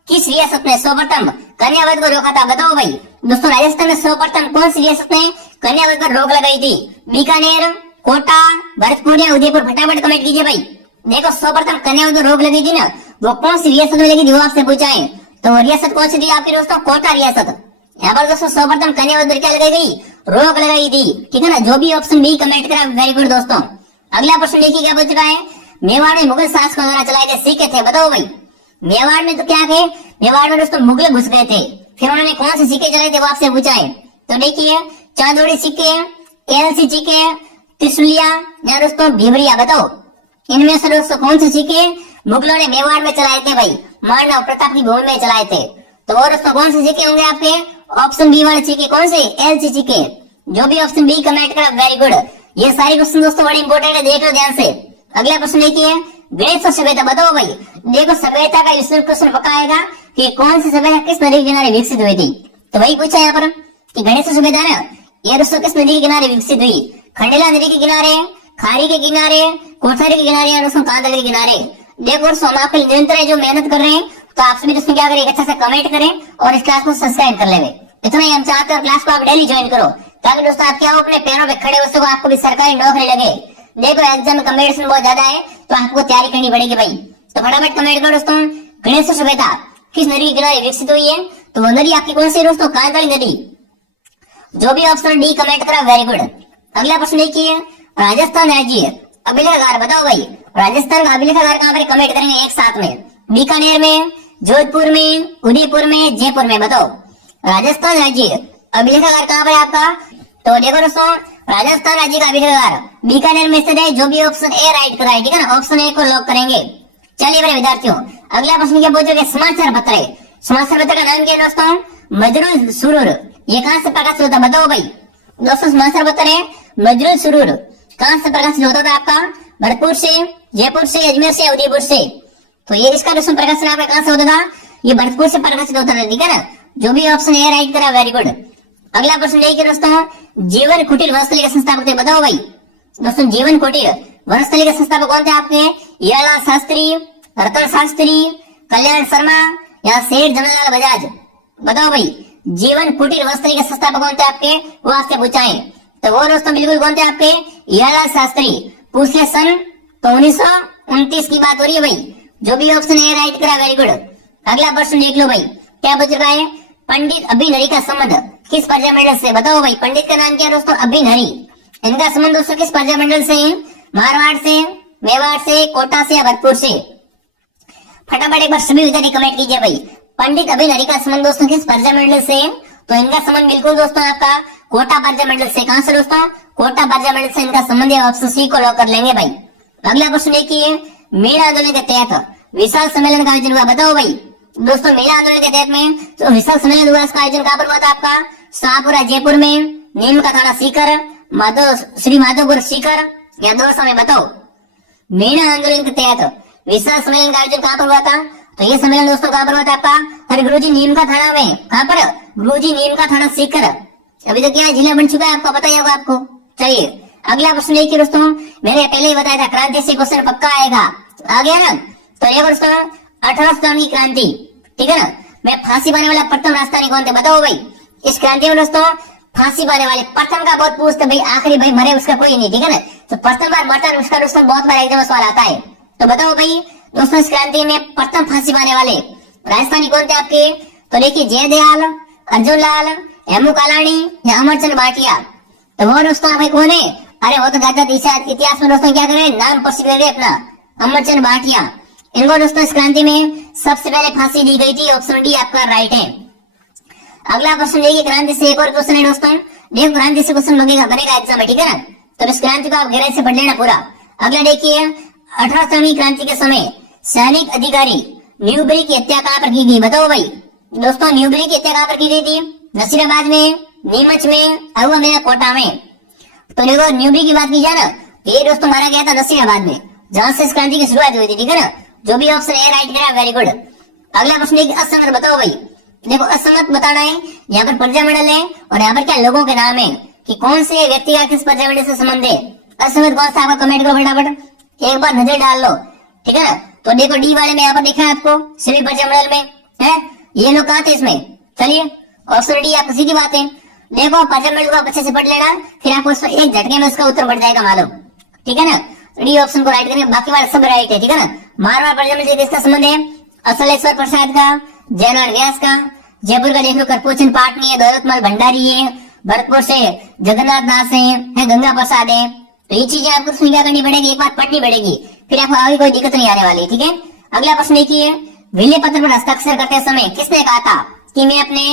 किस रियासत ने सर्वप्रथम कन्यावध को रोका था? बताओ भाई। दोस्तों राजस्थान में सर्वप्रथम कौन सी रियासत ने कन्यावध पर रोक लगाई थी? बीकानेर, कोटा, भरतपुर या उदयपुर? फटाफट कमेंट कीजिए भाई। देखो सर्वप्रथम कन्यावध पर रोक लगी थी ना, वो कौन सी रियासत में लगी थी, वो आपसे पूछा है। तो रियासत कौन सी थी आपकी दोस्तों? कोटा रियासत। यहाँ पर दोस्तों सर्वप्रथम कन्यावध पर क्या लगाई गई? रोक लगाई थी, ठीक है ना। जो भी ऑप्शन बी कमेंट करा, वेरी गुड दोस्तों। अगला प्रश्न देखिए, क्या पूछ रहा है। मेवाड़ में मुगल शासकों द्वारा चलाए गए सिक्के थे? बताओ भाई। मेवाड़ में तो क्या थे? मेवाड़ में दोस्तों मुगल घुस गए थे, फिर उन्होंने कौन से सिक्के चलाए थे, वो आपसे पूछा है। तो देखिए चांदोड़ी सिक्के, एलसी सिक्के, त्रिशूलिया, या दोस्तों भिवरिया? बताओ इनमें से दोस्तों कौन से सिक्के मुगलों ने मेवाड़ में चलाए थे भाई? महाराणा प्रताप की भूमि में चलाए थे। तो वो दोस्तों कौन से सिक्के होंगे आपके? ऑप्शन बी वाले सिक्के। कौन से? एलसी सिक्के। जो भी ऑप्शन बी कमेंट करा, वेरी गुड। ये सारे क्वेश्चन दोस्तों बड़े इंपोर्टेंट है, देख लो ध्यान से। अगला प्रश्न देखिए, गणेश सभ्यता बताओ भाई। देखो सभ्यता का इसमें क्वेश्चन पक्का आएगा कि कौन सी सभ्यता किस नदी के किनारे विकसित हुई थी। तो वही पूछा यहाँ पर कि गणेश सभ्यता ना, ये दोस्तों किस नदी के किनारे विकसित हुई? खंडेला नदी के किनारे, खारी के किनारे, कोठारी के किनारे, या दोस्तों कांदड़ के किनारे? देखो दोस्तों हम आपके निरंतर जो मेहनत कर रहे हैं, तो आप सभी दोस्तों क्या करें, अच्छा से कमेंट करें और इस क्लास को सब्सक्राइब कर लेंगे। इतना ही हम चाहते हैं, क्लास को आप डेली ज्वाइन करो, ताकि दोस्तों आप क्या हो अपने पैरों पे खड़े हो सको, आपको भी सरकारी नौकरी लगे। देखो एग्जाम में कंपटीशन बहुत ज्यादा है, तो आपको तैयारी करनी पड़ेगी भाई। तो फटाफट कमेंट करो दोस्तों, गणेश सभ्यता किस नदी के किनारे विकसित हुई है? तो वो नदी आपकी कौन सी दोस्तों? कांदड़ी नदी। जो भी ऑप्शन डी कमेंट करा, वेरी गुड। अगला प्रश्न देखिए, राजस्थान राज्य अभिलेखागार बताओ भाई। राजस्थान का अभिलेखागार कहाँ पर? कमेंट करेंगे एक साथ में। बीकानेर में, जोधपुर में, उदयपुर में, जयपुर में? बताओ राजस्थान राज्य अभिलेखागार कहाँ पर आपका? तो देखो दोस्तों राजस्थान राज्य का अभिलेखागार बीकानेर में स्थित है। जो भी ऑप्शन ए राइट करा है, ठीक है ना। ऑप्शन ए को लॉक करेंगे। चलिए मेरे विद्यार्थियों, अगला प्रश्न क्या पूछोगे? समाचार पत्र है। समाचार पत्र का नाम क्या है दोस्तों? मजरूर सुरूर। ये कहाँ से प्रकाशित होता है? बताओ भाई। दोस्तों समाचार पत्र है मजरूर सुरूर कहाँ से प्रकाशित होता था आपका? भरतपुर से, जयपुर से, अजमेर से, उदयपुर से? तो ये इसका दोस्तों प्रकाशन आपका कहाँ से होता था? ये भरतपुर से प्रकाशित होता था, ठीक है ना। जो भी ऑप्शन ए राइट करा, वेरी गुड। अगला प्रश्न देखिए दोस्तों, जीवन कुटीर वनस्थली के संस्थापक थे? बताओ भाई। दोस्तों जीवन कुटीर वनस्थली के संस्थापक कौन थे आपके? हीरालाल शास्त्री, रतन शास्त्री, कल्याण शर्मा, या सेठ जमनालाल बजाज? बताओ भाई जीवन कुटीर वनस्थली के संस्थापक कौन थे आपके? वो आपसे पूछा है। तो वो दोस्तों बिल्कुल कौन थे आपके? हीरालाल शास्त्री। पूछे सन तो 1929 की बात हो रही है भाई। जो भी ऑप्शन ए राइट करा, वेरी गुड। अगला प्रश्न देख लो भाई, क्या पूछ रहा है? पंडित अभिनरी का संबंध किस प्रजामंडल से? बताओ भाई। पंडित का नाम क्या है दोस्तों? अभिनरी। इनका संबंध दोस्तों किस प्रजामंडल से है? मारवाड़ से, मेवाड़ से, कोटा से, या भरतपुर से? फटाफट एक बार सभी विद्यार्थी कमेंट कीजिए भाई। पंडित अभिनरी का संबंध दोस्तों किस प्रजामंडल से? तो इनका संबंध बिल्कुल दोस्तों आपका कोटा प्रजामंडल से। कहां से दोस्तों? कोटा प्रजामंडल से इनका संबंध है। ऑप्शन सी को लॉक कर लेंगे भाई। अगला प्रश्न देखिए, मेला आंदोलन के तहत विशाल सम्मेलन का आयोजन हुआ? बताओ भाई। दोस्तों मेला आंदोलन के तहत में जो विशाल सम्मेलन हुआ, इसका आयोजन कहां पर हुआ था आपका? शाहपुरा जयपुर में, नीम का थाना सीकर, श्री माधोपुर सीकर, या दौसा में? बताओ मेला आंदोलन के तहत विशाल सम्मेलन का आयोजन कहां पर हुआ था? तो ये सम्मेलन दोस्तों कहाँ पर हुआ था आपका? अरे गुरुजी नीम का थाना में। कहाँ पर? गुरुजी नीम का थाना सीकर। अभी तो क्या जिला बन चुका है, आपको पता ही होगा आपको। चलिए अगला क्वेश्चन देखिए दोस्तों, मैंने पहले ही बताया था क्रांति से क्वेश्चन पक्का आएगा, आ गया ना। तो ये दोस्तों 1857 की क्रांति, ठीक है ना। मैं फांसी पाने वाला प्रथम राजस्थानी कौन थे बताओ भाई। इस क्रांति में दोस्तों फांसी पाने वाले प्रथम का बहुत पूछते भाई, आखिरी भाई मरे उसका कोई नहीं, ठीक है ना। तो प्रथम बार मरता उसका दोस्तों बहुत बार एग्जाम सवाल आता है। तो बताओ भाई दोस्तों इस क्रांति में प्रथम फांसी पाने वाले राजस्थानी कौन थे आपके? तो देखिए जयदयाल, अर्जुन लाल, हेमू कालानी या अमरचंद भाटिया। तो वो दोस्तों भाई कौन है? अरे वो तो ज्यादा इतिहास में दोस्तों क्या करे, नाम प्रसिद्ध है अपना, अमरचंद भाटिया। इनको दोस्तों इस क्रांति में सबसे पहले फांसी दी गई थी। ऑप्शन डी आपका राइट है। अगला क्वेश्चन देखिए, क्रांति से एक और क्वेश्चन है दोस्तों, देखो क्रांति से क्वेश्चन बनेगा एग्जाम में, ठीक है ना। तो इस क्रांति को आप गहराई से पढ़ लेना पूरा। अगला देखिए 18वीं क्रांति के समय सैनिक अधिकारी न्यूबरी की हत्या कहां पर की गई बताओ भाई। दोस्तों न्यूबरी की हत्या कहां पर की गई थी? नसीराबाद में, नीमच में, अहुआ में, कोटा में। तो देखो न्यूबरी की बात की जाए ना, ये दोस्तों मारा गया था नसीराबाद में, जहां से इस क्रांति की शुरुआत हुई थी, ठीक है ना। जो भी ऑप्शन ए राइट करा वेरी गुड। अगला प्रश्न है असंगत बताओ भाई। देखो असंगत बताना है, यहाँ पर प्रजामंडल है और यहाँ पर क्या लोगों के नाम है कि कौन से व्यक्ति का किस प्रजामंडल से संबंध है। असंगत कौन सा आपका कमेंट करो फटाफट, एक बार नजर डाल लो, ठीक है ना। तो देखो डी वाले में यहाँ पर देखा है आपको, सभी प्रजामंडल में है, ये लोग कहाँ थे इसमें। चलिए ऑप्शन डी आपको सीधी बात है। देखो प्रजामंडल को अच्छे से पढ़ लेना, फिर आपको एक झटके में उसका उत्तर बढ़ जाएगा मालूम, ठीक है ना। डी ऑप्शन को राइट करेंगे, बाकी वाले सब राइट है, ठीक है ना। मारवाड़ प्रजामंडल से किसका संबंध है? असलेश्वर प्रसाद का, जयनारायण व्यास का। जयपुर का देख लो करपोचन पाटनी है, दौलतमल भंडारी है। भरतपुर से जगन्नाथ दास है, गंगा प्रसाद है। तो ये चीजें आपको उसमें क्या करनी पड़ेगी, एक बार पढ़नी पड़ेगी, फिर आपको आगे कोई दिक्कत नहीं आने वाली, ठीक है। अगला प्रश्न देखिए, विले पत्र पर हस्ताक्षर करते समय किसने कहा था कि मैं अपने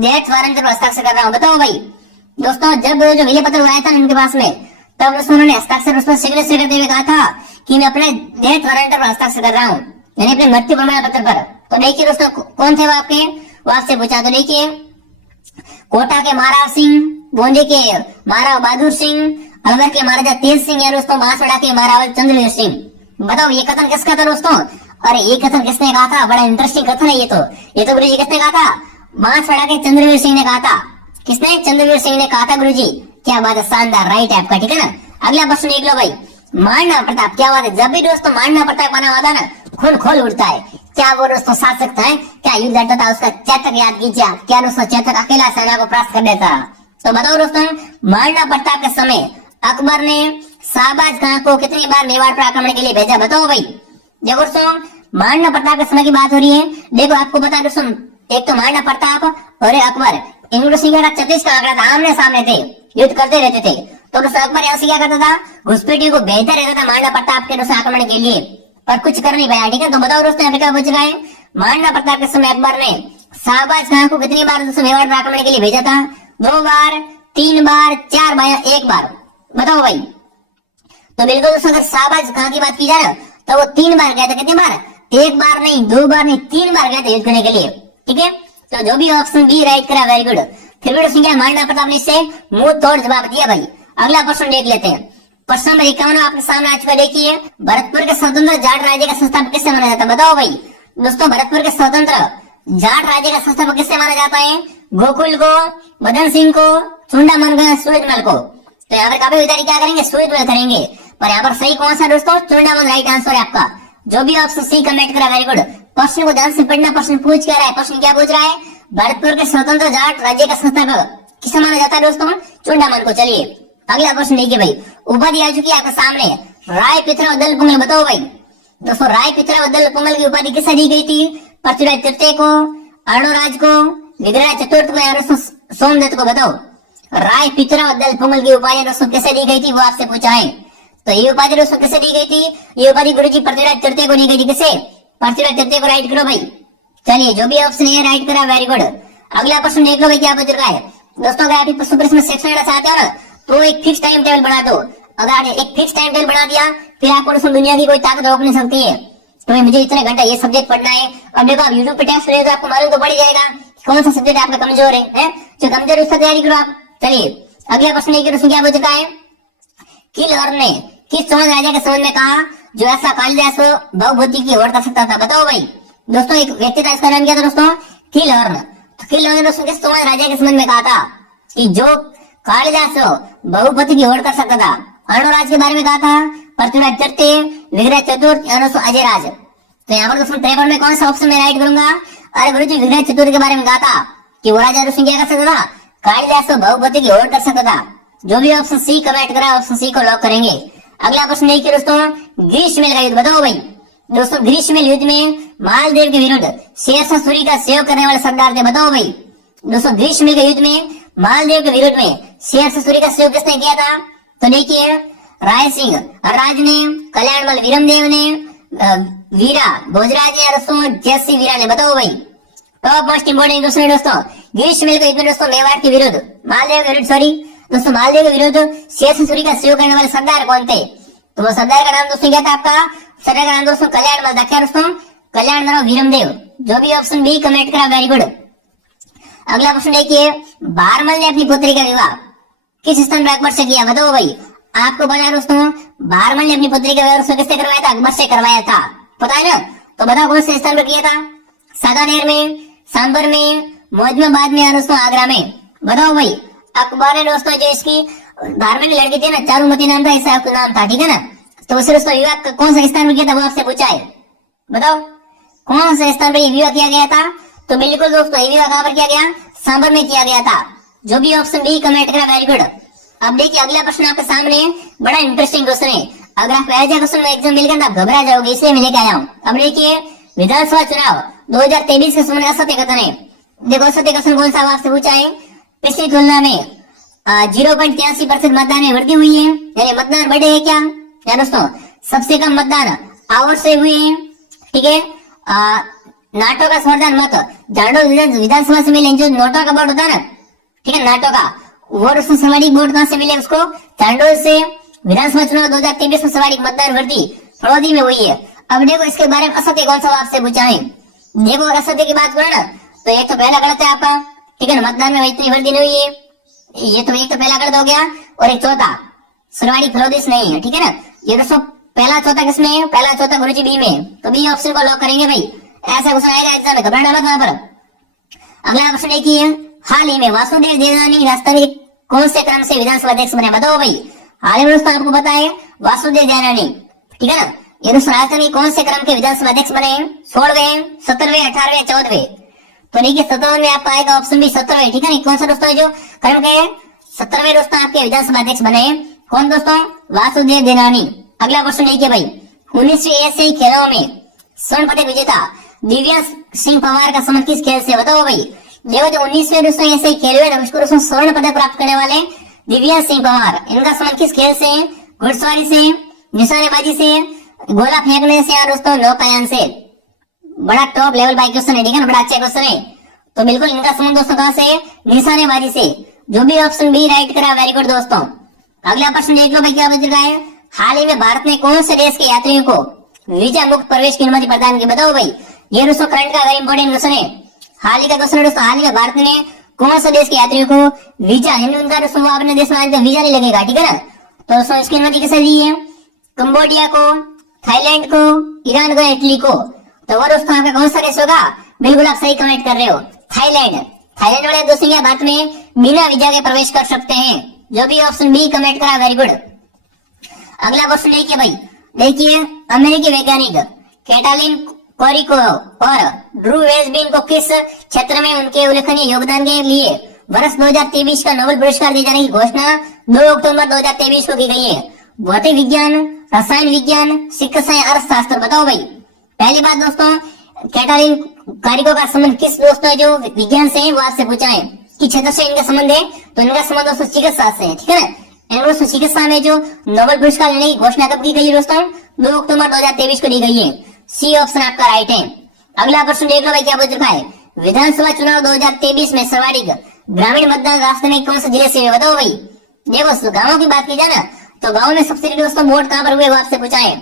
डेथ वारंट पर हस्ताक्षर कर रहा हूँ बताओ भाई। दोस्तों जब जो विले पत्र आया था उनके पास में, तब दोस्तों उन्होंने हस्ताक्षर उस पर सिग्नेचर करते हुए कहा था कि मैं अपने डेथ वारंट पर हस्ताक्षर कर रहा हूँ, यानी अपने मृत्यु प्रमाण पत्र पर। तो देखिए दोस्तों कौन थे वो आपके, वो आपसे पूछा। तो देखिए कोटा के महाराव सिंह, बूंदी के महाराव बहादुर सिंह, अलवर के महाराजा तेज सिंह या दोस्तों बांसवाड़ा के महाराव चंद्रवीर सिंह। बताओ ये कथन किसका था दोस्तों? अरे ये कथन किसने कहा था? बड़ा इंटरेस्टिंग कथन है ये तो गुरुजी किसने कहा था? बांसवाड़ा के चंद्रवीर सिंह ने कहा था। किसने? चंद्रवीर सिंह ने कहा था गुरुजी। क्या बात है, शानदार, राइट है आपका, ठीक है ना। अगला प्रश्न देख लो भाई, मारना प्रताप, क्या बात है, जब भी दोस्तों मारना प्रताप बना हुआ था ना, खून खोल उठता है। क्या वो दोस्तों साथ सकता है? क्या युद्ध लड़ता था, उसका चेतक याद कीजिए, क्या दोस्तों चेतक अकेला सेना को परास्त कर देता। तो बताओ दोस्तों मारना प्रताप के समय अकबर ने शाहबाज खां को कितनी बार मेवाड़ पर आक्रमण के लिए भेजा बताओ भाई। देखो दोस्तों मारना प्रताप के समय की बात हो रही है। देखो आपको बता दोस्तों, एक तो मारना प्रताप और अकबर, इनको सिंह का 36 का आंकड़ा था, आमने सामने थे, युद्ध करते रहते थे। तो दोस्तों अकबर यहाँ से क्या करता था, घुसपैठियों को भेजता रहता था मारना प्रताप के दोस्तों आक्रमण के लिए, पर कुछ कर नहीं पाया, ठीक है। तो बताओ दोस्तों यहाँ पे क्या पूछ रहा है, मारना प्रताप के समय अकबर ने शाहबाज खां को कितनी बार दोस्तों मेवाड़ पर आक्रमण के लिए भेजा था? 2 बार, 3 बार, 4 बार या 1 बार बताओ भाई। तो बिल्कुल दोस्तों अगर शाहबाज खां की बात की जाए ना, तो वो 3 बार गया था। कितनी बार? 1 बार नहीं, 2 बार नहीं, 3 बार गया था युद्ध करने के लिए, ठीक है। तो जो भी ऑप्शन बी राइट करा वेरी गुड। फिर भी दोस्तों क्या मारना प्रताप ने इससे मुंह तोड़ जवाब दिया भाई। अगला प्रश्न देख लेते हैं, प्रश्न नंबर 51 आपके सामने आ चुका, देखिए भरतपुर के स्वतंत्र जाट राज्य का संस्थापक किससे माना जाता है बताओ भाई। दोस्तों भरतपुर के स्वतंत्र जाट राज्य का संस्थापक किससे माना जाता है? गोकुल को, मदन सिंह को, चुंडामन को, सूरजमल को। तो यहाँ पर काफी विद्यार्थी क्या करेंगे, सूरजमल करेंगे, पर यहाँ पर सही कौन सा दोस्तों? चुंडामन राइट आंसर है आपका। जो भी ऑप्शन सी कमेंट करा वेरी गुड। प्रश्न को ध्यान से पढ़ना, प्रश्न पूछ क्या रहा है, प्रश्न क्या पूछ रहा है, भरतपुर के स्वतंत्र जाट राज्य का संस्थापक किसे माना जाता है दोस्तों? चुंडामन को। चलिए अगला प्रश्न देखिए भाई, उपाधि आ चुकी है आपके सामने, राय पिथरा दल पुंगल बताओ भाई। दोस्तों राय पिथरा दल पुंगल की उपाधि किसे दी गई थी? पृथ्वीराज तृतीय को, अर्णोराज को, विग्रहराज चतुर्थ को या सोमदत्त को बताओ। राय पिथरा दल पुंगल की उपाधि दोस्तों किसे दी गई थी वो आपसे पूछा है। तो ये उपाधि दोस्तों किसे दी गई थी? ये उपाधि गुरुजी पृथ्वीराज तृतीय को दी गई थी। किसे? पृथ्वीराज तृतीय को राइट करो भाई। चलिए जो भी ऑप्शन है राइट करा वेरी गुड। अगला प्रश्न देख लो भाई क्या पूछ रहा है। दोस्तों अगर आप प्रश्न में सेक्शन लेना चाहते हो ना, तो एक फिक्स टाइम टेबल बना दो। अगर एक फिक्स टाइम टेबल बना दिया, फिर आपको दोस्तों दुनिया की कोई ताकत रोक नहीं सकती है। तो मुझे इतने घंटा ये सब्जेक्ट पढ़ना है। अब देखो आप यूट्यूब पे टेस्ट रहे तो आपको मालूम तो पड़ जाएगा कौन सा सब्जेक्ट आपका कमजोर है? जो कमजोर उसका तैयारी करो आप। चलिए अगला प्रश्न है कि क्या पूछता है, किल और ने किस चौहान राजा के संबंध में कहा जो ऐसा कालिदास को बहुभूति की ओर कर सकता था बताओ भाई। दोस्तों एक व्यक्ति था, इसका नाम क्या था दोस्तों? किलहर्न। तो किलहर्न ने दोस्तों किस सोमन राजा के संबंध में कहा था कि जो कालिदास बहुपति की होड़ कर सकता था। अर्णोराज के बारे में कहा था, पृथ्वीराज तृतीय, विग्रह चतुर्थ और दोस्तों अजयराज। तो यहाँ पर दोस्तों 53 में कौन सा ऑप्शन मैं राइट करूंगा? अरे गुरु जी, विग्रह चतुर्थ के बारे में कहा था कि वो राजा दोस्तों क्या कर सकता था? कालिदास बहुपति की होड़ कर सकता था। जो भी ऑप्शन सी कमेंट करा ऑप्शन सी को लॉक करेंगे। अगला प्रश्न देखिए दोस्तों, ग्रीष्ममेल का युद्ध बताओ भाई। दोस्तों ग्रीष्ममेल युद्ध में मालदेव के विरुद्ध शेरशाह सूरी का सहयोग करने वाले सरदार थे, बताओ भाई। दोस्तों ग्रीष्ममेल के युद्ध में मालदेव के विरुद्ध में शेरशाह सूरी का सहयोग किसने किया था? तो देखिए राय सिंह राज ने, कल्याणमल वीरमदेव ने, वीरा भोजराज ने और दोस्तों जयसिंह वीरा ने, बताओ भाई। टॉप मोस्ट इंपोर्टेंट क्वेश्चन दोस्तों, ग्रीष्ममेल के युद्ध में दोस्तों मेवाड़ के विरुद्ध मालदेव के विरुद्ध दोस्तों मालदेव के विरुद्ध शेरशाह सूरी का सहयोग करने वाले सरदार कौन थे? तो वो सरदार का नाम दोस्तों क्या था आपका? सरदार का नाम दोस्तों कल्याणमल था। क्या दोस्तों? कल्याणमल वीरमदेव। जो भी ऑप्शन बी कमेंट करा, वेरी गुड। अगला प्रश्न देखिए, भारमल ने अपनी पुत्री का विवाह किस स्थान पर अकबर से किया, बताओ भाई। आपको पता है दोस्तों, भारमल ने अपनी पुत्री का विवाह किससे करवाया था? अकबर से करवाया था, पता है ना? तो बताओ कौन से स्थान पर किया था? सागानेर में, सांबर में, मोहम्मदाबाद में और दोस्तों आगरा में, बताओ भाई। अकबर ने दोस्तों जो इसकी भारमल की लड़की थी ना, चारुमती नाम था, ऐसा नाम था, ठीक है ना? तो उसे दोस्तों विवाह कौन सा स्थान पर किया था, वो आपसे पूछा है, बताओ कौन सा स्थान पर विवाह किया गया था? तो बिल्कुल दोस्तों ये विवाह कहां पर किया गया? सांबर में किया गया था। जो भी ऑप्शन बी कमेंट करा, वेरी गुड। अब देखिए अगला प्रश्न आपके सामने, बड़ा इंटरेस्टिंग क्वेश्चन है। अगर आप ऐसा क्वेश्चन में एग्जाम मिल गया आप घबरा जाओगे, इसलिए मैं लेके आया हूँ। अब देखिए विधानसभा चुनाव 2023 के संबंध में असत्य कथन है। देखो असत्य कथन कौन सा आपसे पूछा है? पिछली तुलना में 0.83% मतदान में वृद्धि हुई है, यानी मतदान बढ़े है क्या? या दोस्तों सबसे कम मतदान आवर से हुए हैं, ठीक है। नाटो का समर्थन मत झाड़ो विधानसभा से मिले, जो नोटा का वोट होता है ना, ठीक है, नाटो का वो दोस्तों सर्वाधिक वोट कहां से मिले उसको? चांडोल से। विधानसभा चुनाव 2023 में सर्वाधिक मतदान वृद्धि फड़ौदी में हुई है। अब देखो इसके बारे में असत्य कौन सा आपसे पूछा है। देखो असत्य की बात करो ना, तो एक तो पहला गलत है आपका, ठीक है ना, मतदान में इतनी वृद्धि नहीं हुई है, ये तो एक तो पहला गलत हो गया। और एक चौथा सर्वाधिक फड़ौदी नहीं है, ठीक है ना। ये दोस्तों पहला चौथा किसमें है? पहला चौथा गुरुजी बी में, तो बी ऑप्शन को लॉक करेंगे भाई। ऐसा क्वेश्चन आएगा एग्जाम में, घबराना मत वहां पर। अगला प्रश्न देखिए, हाल ही में वासुदेव देवनानी राजस्थान के कौन से क्रम से विधानसभा अध्यक्ष बने, बताओ भाई। हाल ही में दोस्तों आपको पता है वासुदेव देवनानी, ठीक है ना, ये दोस्तों राजस्थान के कौन से क्रम के विधानसभा अध्यक्ष बने? 16वें, 17वें, 18वें, 14वें। तो देखिए 57 में आपका आएगा ऑप्शन बी 17वें, ठीक है ना। कौन सा दोस्तों जो क्रम के 17वें दोस्तों आपके विधानसभा अध्यक्ष बने कौन दोस्तों? वासुदेव देवनानी। अगला क्वेश्चन देखिए भाई, 19वीं एशियाई खेलों में स्वर्ण पदक विजेता दिव्या सिंह पवार का संबंध किस खेल से, बताओ भाई। देखो जो 19वें दोस्तों ऐसे खेल हुए ना, उसको दोस्तों स्वर्ण पदक प्राप्त करने वाले दिव्या सिंह पवार, इनका संबंध किस खेल से? घुड़सवारी से, निशानेबाजी से, गोला फेंकने से और दोस्तों नौकायान से। बड़ा टॉप लेवल बाई क्वेश्चन है, ठीक है ना, बड़ा अच्छा क्वेश्चन है। तो बिल्कुल इनका संबंध दोस्तों कहां से? निशानेबाजी से। जो भी ऑप्शन बी राइट करा, वेरी गुड दोस्तों। अगला प्रश्न देख लो भाई, क्या बच रहा है। हाल ही में भारत ने कौन से देश के यात्रियों को वीजा मुक्त प्रवेश की अनुमति प्रदान की, बताओ भाई। ये दोस्तों करंट का वेरी इंपॉर्टेंट क्वेश्चन है, हाल ही का क्वेश्चन है दोस्तों। हाल ही में भारत ने कौन से देश के यात्रियों को वीजा, उनका दोस्तों वो अपने देश में आने का वीजा नहीं लगेगा, ठीक है ना। तो दोस्तों इसकी अनुमति किसे दी है? कंबोडिया को, थाईलैंड को, ईरान को, इटली को। तो वो दोस्तों आपका कौन सा देश होगा? बिल्कुल आप सही कमेंट कर रहे हो, थाईलैंड। थाईलैंड वाले दोस्तों क्या भारत में बिना वीजा के प्रवेश कर सकते हैं। जो भी ऑप्शन बी कमेंट करा, वेरी गुड। अगला क्वेश्चन देखिए भाई, देखिए अमेरिकी वैज्ञानिक कैटालिन कोरिको और ड्रू वेसबिन को किस क्षेत्र में उनके उल्लेखनीय योगदान के लिए वर्ष 2023 का नोबेल पुरस्कार दिए जाने की घोषणा 2 अक्टूबर 2023 को की गई है? भौतिक विज्ञान, रसायन विज्ञान, चिकित्सा या अर्थशास्त्र, बताओ भाई। पहली बात दोस्तों, कैटालिन कारिको का संबंध किस दोस्तों जो विज्ञान से है वो आपसे पूछा है कि क्षेत्र से इनका संबंध है, तो इनका संबंध दोस्तों चिकित्सा से है, ठीक है ना। दोस्तों चिकित्सा में जो नोबेल पुरस्कार लेने की घोषणा कब की गई है दोस्तों? 2 अक्टूबर 2023 को दी गई है। सी ऑप्शन आपका राइट है। अगला प्रश्न देख लो भाई, क्या पूछ रखा है। विधानसभा चुनाव 2023 में सर्वाधिक ग्रामीण मतदान राष्ट्र में कौन से जिले से, बताओ भाई। देखो गाँव की बात की जाए ना, तो गाँव में सबसे दोस्तों वोट कहाँ पर हुए वो आपसे पूछा है।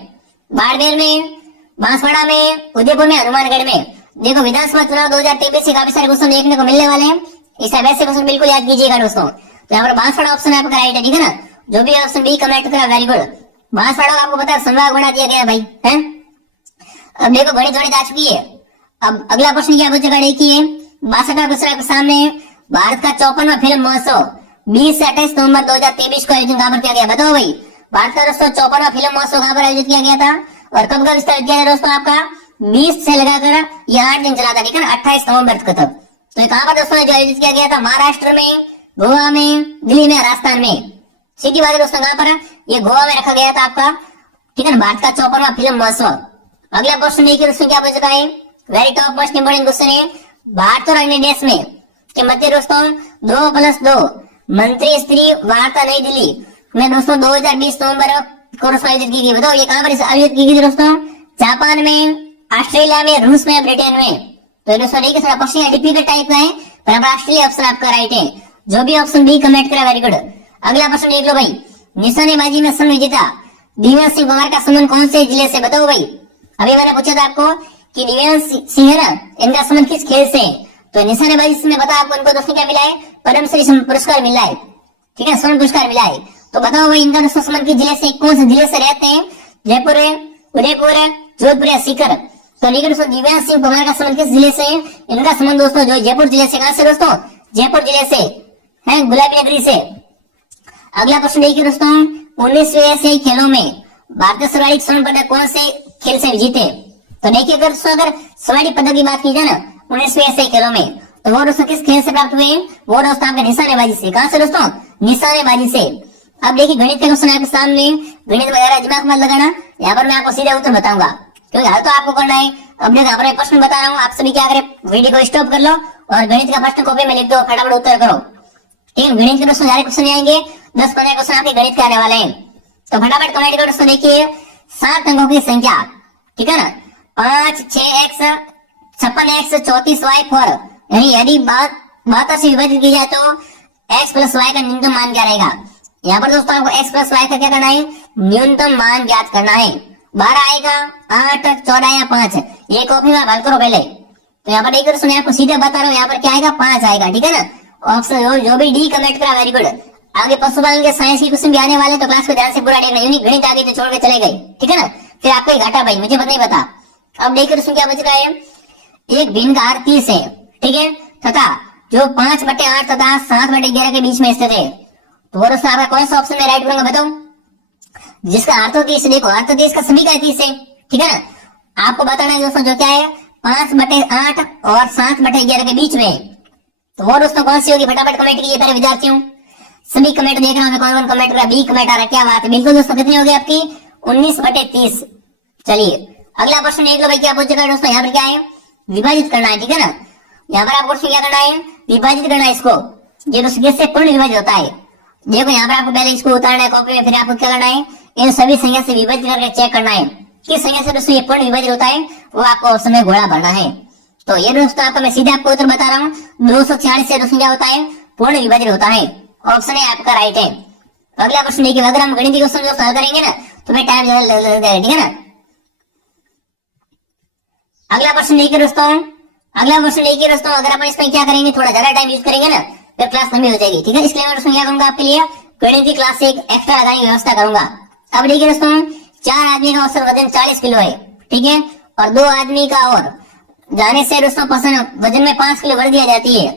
बाड़मेर में, बांसवाड़ा में, उदयपुर में, हनुमानगढ़ में। देखो विधानसभा चुनाव 2023 से काफी सारे क्वेश्चन देखने को मिलने वाले हैं, इस वैसे क्वेश्चन बिल्कुल याद कीजिएगा दोस्तों। तो यहाँ पर बांसवाड़ा ऑप्शन आपका राइट है, ठीक है ना। जो भी ऑप्शन बी कमेंट करा, वेरी गुड। बांसवाड़ा आपको पता है संभाग बना दिया गया भाई, है। अब देखो गणित आ चुकी है, अब अगला प्रश्न क्या बचेगा, देखिए 62वां प्रश्न आपके सामने। भारत का 54वां फिल्म महोत्सव 20 से 28 नवंबर 2023 को आयोजन कहां पर किया गया, बताओ भाई। भारत का दोस्तों 54वां फिल्म महोत्सव कहां पर आयोजित किया गया था और कब कब स्टार्ट किया गया दोस्तों, आपका 20 से लगाकर ये 8 दिन चला था, ठीक है ना, 28 नवंबर तक। तो ये कहां पर दोस्तों जो आयोजित किया गया था, महाराष्ट्र में, गोवा में, दिल्ली में, राजस्थान में। सीधी बात है दोस्तों, कहां पर, ये गोवा में रखा गया था आपका, ठीक है ना, भारत का 54वां फिल्म महोत्सव। अगला प्रश्न देखिए दोस्तों क्या पूछ चुका है, very top most important question है। भारत और अन्य देश में के मध्य दोस्तों 2+2 मंत्री स्तरीय वार्ता नई दिल्ली में दोस्तों 2020 नवंबर को आयोजित की गई, बताओ ये कहां पर आयोजित की गई दोस्तों, जापान में, ऑस्ट्रेलिया में, रूस में, ब्रिटेन में। तो दोस्तों देखिए थोड़ा क्वेश्चन डिफिकल्ट टाइप का है, पर अब ऑस्ट्रेलिया ऑप्शन आपका राइट है, जो भी ऑप्शन बी कमेंट करा, वेरी गुड। अगला प्रश्न देख लो भाई, निशानेबाजी में स्वर्ण विजेता दिव्यांश सिंह कुमार का संबंध कौन से जिले से, बताओ भाई। अभी मैंने पूछा था आपको कि दिव्यांश सिंह है ना, इनका संबंध किस खेल से, तो निशानेबाजी से मैं बता आपको इनको दोस्तों क्या मिला है, पद्मश्री पुरस्कार मिला है, ठीक है, स्वर्ण पुरस्कार मिला है। तो बताओ भाई इनका दोस्तों संबंध किस जिले से, कौन से जिले से रहते हैं, जयपुर है, उदयपुर है, जोधपुर है, सीकर। तो लेकिन दोस्तों दिव्यांश सिंह कुमार का संबंध किस जिले से है, इनका संबंध दोस्तों जो जयपुर जिले से, कहां से दोस्तों, जयपुर जिले से है, गुलाबी नगरी से। अगला प्रश्न देखिए दोस्तों, 19वीं एशियाई खेलों में भारतीय सर्वाधिक स्वर्ण पदक कौन से खेल से जीते, तो देखिए अगर सर्वाधिक पदक की बात की जाए ना 19वीं एशियाई खेलों में, तो वो दोस्तों किस खेल से प्राप्त हुए, वो दोस्तों आपके निशानेबाजी से, कहां से दोस्तों, निशानेबाजी से। अब देखिए गणित का क्वेश्चन आपके सामने, गणित वगैरह दिमाग मत लगाना, यहाँ पर मैं आपको सीधा उत्तर बताऊंगा, क्योंकि हल तो आपको करना है। अब देखो यहाँ पर मैं प्रश्न बता रहा हूँ, आप सभी क्या करें, वीडियो को स्टॉप कर लो और गणित का प्रश्न कॉपी में लिख दो, फटाफट उत्तर करो, ठीक है। गणित के दोस्तों सारे क्वेश्चन आएंगे, 10-15 क्वेश्चन आपके गणित के आने वाले हैं, तो फटाफट कमेंट करो दोस्तों। देखिए 7 अंकों की संख्या, ठीक है ना, 5, 6x, 56x, 34y, 4, यानी यदि 72 से विभाजित की जाए तो x प्लस y का न्यूनतम मान क्या रहेगा। यहाँ पर दोस्तों आपको x प्लस y का क्या करना है, न्यूनतम मान ज्ञात करना है। 12 आएगा, 8, 14 या 5, ये कॉपी में हल करो पहले। तो यहाँ पर देखिए दोस्तों मैं आपको सीधे बता रहा हूँ, यहाँ पर क्या आएगा, 5 आएगा, ठीक है ना। ऑप्शन जो भी डी कमेंट करा, वेरी गुड। आगे पशुपालन के साइंस की क्वेश्चन भी आने वाले, तो क्लास को ध्यान से पूरा देखना, यूनिक गणित आगे तो छोड़ के चले गए, ठीक है ना, फिर आपको ही घाटा भाई, मुझे नहीं पता। अब देखिए दोस्तों क्या बच रहा है, एक भिन्न का आर 30 है, ठीक है, तथा जो 5/8 तथा 7/11 के बीच में स्थित है, तो वो दोस्तों आपका कौन सा ऑप्शन में राइट करूंगा, बताओ। जिसका अर्थ 30, देखो अर्थ 30 का सभी का 30 है, ठीक है ना। आपको बताना है दोस्तों जो क्या है 5/8 और 7/11 के बीच में, तो वो दोस्तों कौन सी होगी, फटाफट कमेंट कीजिए पहले विद्यार्थियों। सभी कमेंट देख रहा हूँ, कौन कौन कमेंट कर रहा है, बी कमेंट आ रहा है, क्या बात है, बिल्कुल दोस्तों कितनी हो गई आपकी 19/30। चलिए अगला प्रश्न देख लो भाई, क्या पूछ रहा है दोस्तों, यहाँ पर क्या है, विभाजित करना है, ठीक है ना। यहाँ पर आपको क्या करना है, विभाजित करना है इसको, ये दोस्तों किससे पूर्ण विभाजित होता है। देखो यहाँ पर आपको पहले इसको उतारना है कॉपी में, फिर आपको क्या करना है, इन सभी संख्या से विभाजित करके चेक करना है किस संख्या से दोस्तों ये पूर्ण विभाजित होता है, वो आपको ऑप्शन में घोड़ा भरना है। तो ये दोस्तों आपको मैं सीधे आपको उत्तर बता रहा हूँ, 246 से दोस्तों क्या होता है, पूर्ण विभाजित होता है, ऑप्शन है आपका राइट है। अगला प्रश्न देखिए, अगर हम गणित क्वेश्चन जो हल करेंगे ना तो फिर टाइम लगेगा, ठीक है ना। अगला प्रश्न देखिए दोस्तों, अगला प्रश्न देखिए दोस्तों, अगर अपन इसमें क्या करेंगे, थोड़ा ज्यादा टाइम यूज करेंगे ना तो क्लास लंबी हो जाएगी, ठीक है। इसलिए मैं दोस्तों क्या करूंगा, आपके लिए गणित की क्लास से एक एक्स्ट्रा लगाने की व्यवस्था करूंगा। अब देखिए दोस्तों, 4 आदमी का औसत वजन 40 किलो है, ठीक है, और 2 आदमी का और जाने से दोस्तों वजन में 5 किलो बढ़ दिया जाती है,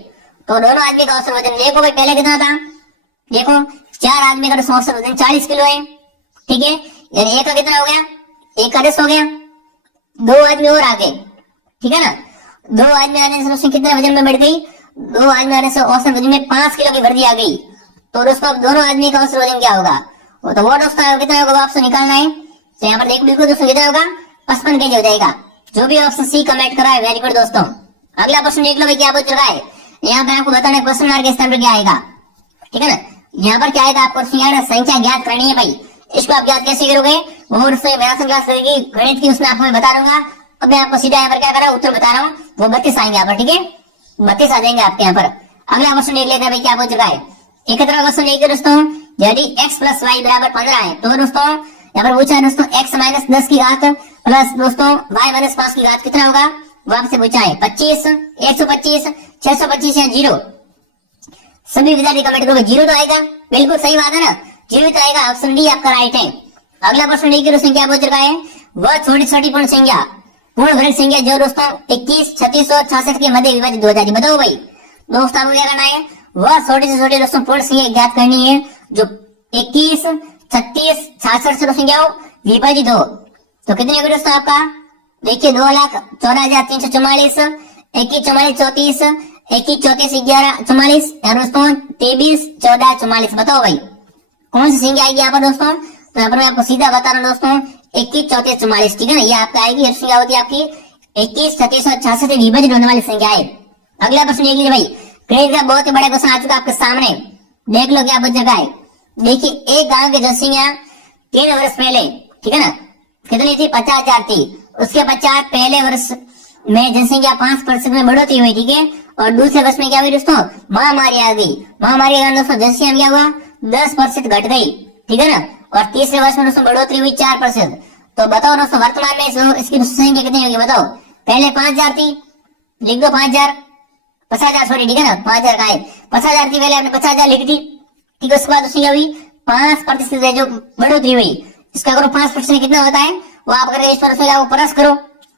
तो दोनों आदमी का औसत वजन देखो भाई पहले कितना था, देखो 4 आदमी का दोस्तों औसत वजन 40 किलो है, ठीक है, यानी एक का कितना हो गया, 1 का 10 हो गया, 2 आदमी और आ गए, ठीक है ना। 2 आदमी आने से दोस्तों कितने वजन में बढ़ गई, 2 आदमी आने से औसत वजन में 5 किलो की वृद्धि आ गई, तो दोस्तों अब दोनों आदमी का औसत वजन क्या होगा, तो वो दोस्तों कितना होगा, आपसे निकालना है। तो यहाँ पर देखो बिल्कुल दोस्तों कितना होगा, 55 केजी हो जाएगा। जो भी ऑप्शन सी कमेंट करा है, वेरी गुड दोस्तों। अगला प्रश्न देख लो भाई, क्या पूछ रहा है, यहाँ पे आपको बताना है क्वेश्चन मार्क के स्थान पर क्या आएगा, ठीक है ना। यहाँ पर क्या आएगा, आपको संख्या ज्ञात करनी है भाई, इसको आप ज्ञात कैसे करोगे, वो क्लास करेगी गणित की, उसमें आपको मैं बता दूंगा। अब मैं आपको सीधा यहाँ पर क्या कर रहा हूँ, उत्तर बता रहा हूँ, वो 32 आएंगे यहाँ पर, ठीक है, 32 आ जाएंगे आपके यहाँ पर। अगला क्वेश्चन देख लेते हैं भाई, क्या पूछ रहा है, 71वां क्वेश्चन देखिए दोस्तों, यदि x प्लस वाई बराबर 15 है, तो दोस्तों यहाँ पर पूछा है दोस्तों x माइनस 10 की घात प्लस दोस्तों y माइनस 5 की घात कितना होगा, वो आपसे पूछा है 25, 125, 625 या 0। सभी विद्यार्थी कमेंट करोगे 0 तो आएगा, बिल्कुल सही बात है ना, 0 तो आएगा, ऑप्शन डी आपका राइट है। अगला प्रश्न देखिए दोस्तों, क्या पूछ रहा है, वह छोटी छोटी पूर्ण संख्या पूर्ण वर्ग संख्या जो दोस्तों 21, 36 और 66 के मध्य विभाजित हो जाती है। बताओ भाई दोस्तों आपको क्या करना है, वह छोटी से छोटी दोस्तों पूर्ण संख्या ज्ञात करनी है जो 21, 36, 66 से दोस्तों क्या हो विभाजित हो। तो कितनी होगी दोस्तों आपका, देखिए 2,14,344, 21, 44, 34, 21, 34, 11, 44 दोस्तों 23, 14, 44। बताओ भाई कौन सी संख्या आएगी यहाँ पर दोस्तों, तो यहाँ पर मैं आपको सीधा बता रहा हूँ दोस्तों 21, 34, 44, ठीक है ना, ये आपका आएगी। ये संख्या होती है आपकी 21, 36 और 66 से विभाजित होने वाली संख्या है। अगला प्रश्न देख लीजिए भाई, गणित का बहुत ही बड़ा क्वेश्चन आ चुका है आपके सामने, देख लो क्या बच है। देखिए एक गांव की जनसंख्या 3 वर्ष पहले, ठीक है ना, कितनी थी, 50,000 थी। उसके पश्चात पहले वर्ष में जनसंख्या 5% में बढ़ोतरी हुई, ठीक है, और दूसरे वर्ष में क्या हुई दोस्तों, महामारी आ गई। महामारी के कारण दोस्तों जनसंख्या क्या हुआ 10% घट गई, ठीक है ना, और तीसरे वर्ष में दोस्तों बढ़ोतरी हुई 4%। तो बताओ दोस्तों वर्तमान में इसकी संख्या कितनी होगी, बताओ। पहले 5,000 थी, लिख दो 5,000, 50,000 सॉरी, ठीक है ना, 5,000 का है, 50,000 थी पहले, आपने 50,000 लिख दी, ठीक है। उसके बाद उसकी क्या हुई 5% जो बढ़ोतरी हुई, इसका करो 5% कितना होता है वो आप करके इस पर प्लस करो।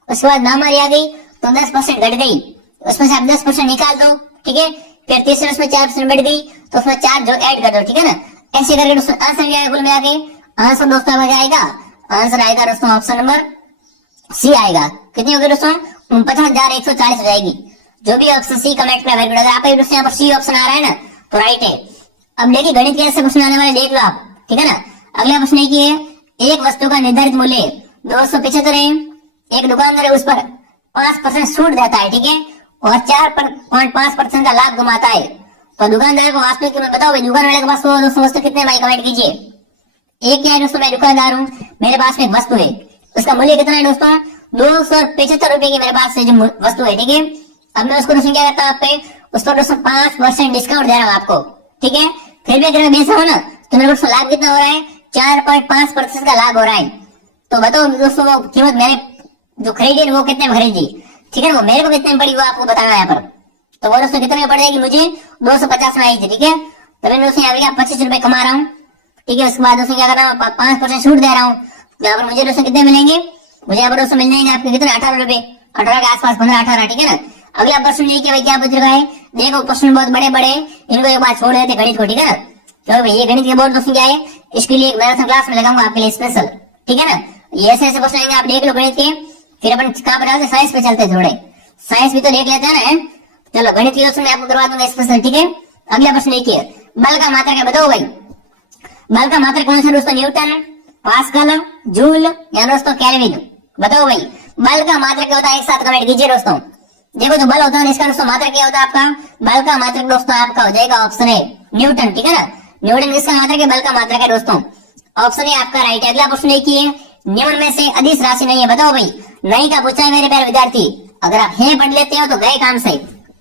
उसके बाद महामारी आ गई तो 10% घट गई, उसमें से आप 10% निकाल दो, ठीक है। फिर तीसरे उसमें 4% बढ़ गई तो उसमें 4 जो ऐड कर दो, ठीक है ना। ऐसे करके दोस्तों आंसर क्या कुल मिला के, आंसर दोस्तों क्या आएगा, आंसर आएगा दोस्तों ऑप्शन नंबर सी आएगा। कितनी होगी दोस्तों, 49,140 हो जाएगी। जो भी ऑप्शन सी कमेंट में अगर आपका दोस्तों यहाँ पर सी ऑप्शन आ रहा है ना तो राइट है। अब देखिए गणित के ऐसे क्वेश्चन आने वाले देख लो आप, ठीक है ना। अगला प्रश्न है कि एक वस्तु का निर्धारित मूल्य 275 है, एक दुकानदार उस पर 5% छूट देता है, ठीक है, और 4.5% का लाभ कमाता है। तो दुकानदार को वास्तविक कीमत बताओ भाई, दुकान वाले के पास दोस्तों वस्तु कितने भाई कमेंट कीजिए। एक क्या है दोस्तों, मैं दुकानदार हूँ, मेरे पास में एक वस्तु है, उसका मूल्य कितना है दोस्तों 275 रुपए की मेरे पास से जो वस्तु है, ठीक है। अब मैं उसको दोस्तों क्या करता हूँ, आप पे उस पर दोस्तों 5% डिस्काउंट दे रहा हूँ आपको, ठीक है। फिर भी अगर मैं बेचा हूँ ना तो मेरे दोस्तों लाभ कितना हो रहा है, 4.5% का लाभ हो रहा है। तो बताओ दोस्तों वो कीमत मैंने जो खरीदी वो कितने में खरीदी, ठीक है, वो मेरे को कितने में पड़ी वो आपको बताना है यहाँ पर। तो वो दोस्तों कितने में पड़ जाएगी, मुझे 250 में आई थी, ठीक है। तो मैं दोस्तों यहाँ पे 25 रुपए कमा रहा हूँ, ठीक है। उसके बाद दोस्तों क्या कर रहा हूँ, 5% छूट दे रहा हूँ, यहाँ पर मुझे दोस्तों कितने मिलेंगे, मुझे यहाँ पर दोस्तों मिल जाएंगे आपके कितने 18 रुपए, 18 के आसपास, 15-18, ठीक है ना। अगला प्रश्न देखिए भाई क्या पूछ रहा है, देखो प्रश्न बहुत बड़े बड़े, इनको एक बार छोड़ देते गणित को, ठीक है ना। तो ये गणित के बोर्ड दोस्तों क्या है, इसके लिए एक मैराथन क्लास में लगाऊंगा आपके लिए स्पेशल, ठीक है ना। ये ऐसे ऐसे क्वेश्चन आएंगे आप देख लो गणित के, फिर अपन कहाँ पर डालते साइंस पे चलते थोड़े, साइंस भी तो देख लेते हैं ना। चलो गणित के क्वेश्चन मैं आपको करवा दूंगा स्पेशल, ठीक है। अगला प्रश्न देखिए, बल का मात्रक क्या बताओ भाई, बल का मात्रक कौन सा दोस्तों, न्यूटन, पास्कल, जूल या दोस्तों केल्विन। बताओ भाई बल का मात्रक क्या होता है, एक साथ कमेंट कीजिए दोस्तों। देखो जो बल होता है इसका दोस्तों मात्रक क्या होता है आपका, बल का मात्रक दोस्तों आपका हो जाएगा ऑप्शन है न्यूटन, ठीक है ना। न्यूटन किसका मात्रक है, बल का मात्रक है दोस्तों, ऑप्शन है आपका राइट है। अगला प्रश्न देखिए, निम्न में से अदिश राशि नहीं है, बताओ भाई, नहीं का पूछा है मेरे प्यारे विद्यार्थी, अगर आप है पढ़ लेते हो तो गए काम से।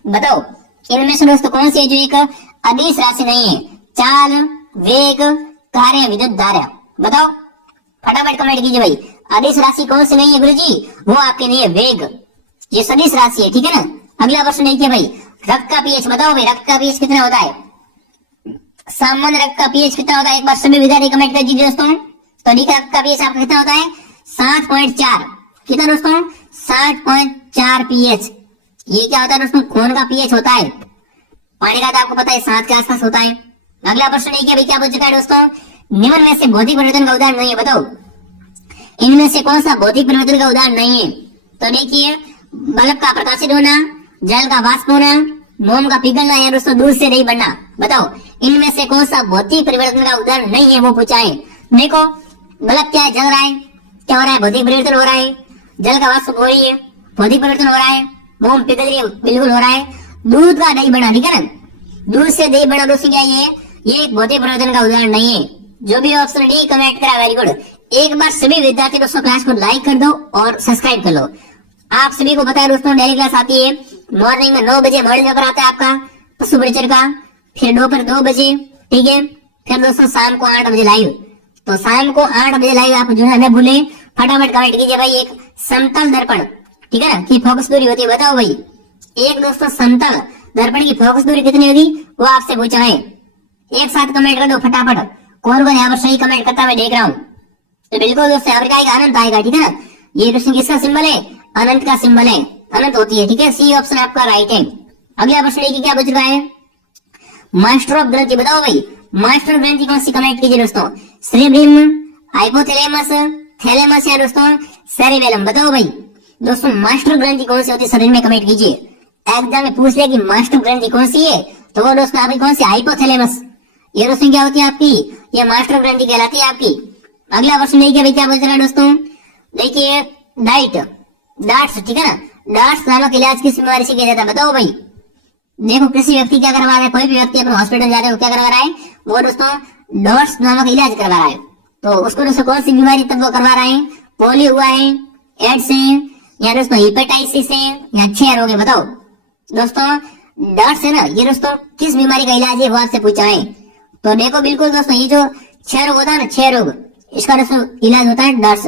बताओ इनमें से दोस्तों कौन सी है जो एक अदिश राशि नहीं है, चाल, वेग, कार्य, विद्युत धारा। बताओ फटाफट कमेंट कीजिए भाई, अदिश राशि कौन सी नहीं है गुरुजी, वो आपके लिए वेग, ये सदिश राशि है, ठीक है ना। अगला प्रश्न देखिए भाई, रक्त का पीएच बताओ भाई, रक्त का पीएच कितना होता है, सामान्य रक्त का पीएच कितना होता है, एक बार सभी विद्यार्थी कमेंट कर दीजिए दोस्तों। तो देखिए रक्त का पीएच आपका कितना होता है 7.4, कितना दोस्तों 7.4 पीएच। ये क्या होता है दोस्तों, खून का पीएच होता है, पानी का तो आपको पता है 7 के आसपास होता है। अगला प्रश्न देखिए भाई क्या पूछ चुका है दोस्तों, निम्न में से भौतिक परिवर्तन का उदाहरण नहीं है, बताओ इनमें से कौन सा भौतिक परिवर्तन का उदाहरण नहीं है। तो देखिए बल्ब का प्रकाशित होना, जल का वाष्प होना, मोम का पिघलना या दोस्तों दूध से नहीं बनना। बताओ इनमें से कौन सा भौतिक परिवर्तन का उदाहरण नहीं है, वो पूछा है। देखो बल्ब क्या है, जल रहा है, क्या हो रहा है, भौतिक परिवर्तन हो रहा है, जल का वाष्प हो रही है, भौतिक परिवर्तन हो रहा है, मोम पिघल रही है, बिल्कुल हो रहा है, दूध का दही बना, ठीक है ना, दूध से दही बना दोस्तों क्या ये एक भौतिक परिवर्तन का उदाहरण नहीं है। जो भी ऑप्शन डी कमेंट करा वेरी गुड। एक बार सभी विद्यार्थी दोस्तों क्लास को लाइक कर दो और सब्सक्राइब कर लो। आप सभी को पता है दोस्तों डेली क्लास आती है मॉर्निंग में 9 बजे, मॉर्निंग पेपर आता है आपका पशु परिचर का, फिर दोपहर 2 बजे, ठीक है, फिर दोस्तों शाम को 8 बजे लाइव। तो शाम को 8 बजे लाइव आप जो है न भूले, फटाफट कमेंट कीजिए भाई एक समतल दर्पण, ठीक है ना, की फोकस दूरी होती है, बताओ भाई एक दोस्तों समतल दर्पण की फोकस दूरी कितनी होगी वो आपसे पूछा है। एक साथ कमेंट कर दो फटाफट, कौन कौन यहाँ पर सही कमेंट करता मैं देख रहा हूँ। तो बिल्कुल दोस्तों यहाँ पर आनंद आएगा, ठीक है ना। ये दोस्तों किसका सिंबल है, अनंत का सिंबल है, अनंत होती है, ठीक है। सी ऑप्शन आपका राइट है। अगला प्रश्न देखिए क्या बच रहा है, मास्टर ऑफ ग्रंथि बताओ भाई, मास्टर ग्रंथि कौन सी, कमेंट कीजिए दोस्तों। सेरेब्रम, हाइपोथैलेमस, थैलेमस या दोस्तों सेरेबेलम, बताओ भाई दोस्तों मास्टर ग्रंथि कौन सी होती है शरीर में, कमेंट कीजिए। एग्जाम में पूछ ले कि मास्टर ग्रंथि कौन सी है, तो वो दोस्तों आपकी कौन सी, हाइपोथैलेमस, ये दोस्तों क्या होती है आपकी, ये मास्टर ग्रंथि कहलाती है आपकी। अगला प्रश्न देखिए भाई क्या बच रहा है दोस्तों, देखिए डाइट, डार्ट्स, ठीक है ना, डार्ट्स नामक इलाज किस बीमारी से किया जाता है, बताओ भाई। देखो किसी व्यक्ति क्या करवा रहा है, कोई भी व्यक्ति अपने हॉस्पिटल जा रहा है, वो क्या करवा रहा है, वो दोस्तों डार्ट्स नामक इलाज करवा रहा है, तो उसको दोस्तों कौन सी बीमारी तब वो करवा रहा है, पोलियो हुआ है, एड्स है, या दोस्तों हेपेटाइटिस है, या क्षय रोग है, बताओ दोस्तों। डार्ट्स है ना, ये दोस्तों किस बीमारी का इलाज है वो आपसे पूछा है, तो देखो बिल्कुल दोस्तों ये जो क्षय रोग होता है ना, क्षय रोग, इसका दोस्तों इलाज होता है डार्ट्स।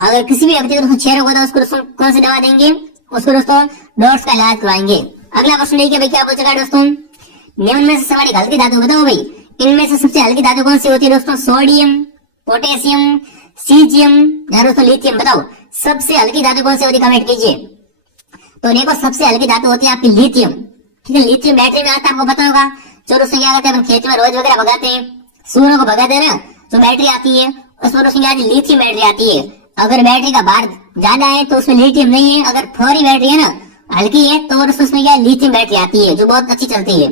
अगर किसी भी व्यक्ति को दोस्तों क्षय रोग होता है उसको दोस्तों कौन सी दवा देंगे, उसको दोस्तों डार्ट्स का इलाज करवाएंगे। अगला प्रश्न देखिए भाई क्या पूछेगा दोस्तों, निम्न में से सर्वाधिक हल्की धातु बताओ भाई, इनमें से सबसे हल्की धातु कौन सी होती है दोस्तों, सोडियम, पोटेशियम, सीजियम या दोस्तों लिथियम, बताओ सबसे हल्की धातु कौन सी होती है, कमेंट कीजिए। तो देखो सबसे हल्की धातु होती है आपकी लिथियम, ठीक है। लिथियम बैटरी में आता है, आपको पता होगा, जो दोस्तों क्या करते हैं, खेत में रोज वगैरह भगाते हैं, सूअरों को भगाते हैं ना, जो बैटरी आती है उसमें दोस्तों क्या लिथियम बैटरी आती है। अगर बैटरी का भार ज्यादा है तो उसमें लिथियम नहीं है, अगर फौरी बैटरी है ना, हल्की है, तो उसमें क्या लिथियम बैटरी आती है जो बहुत अच्छी चलती है,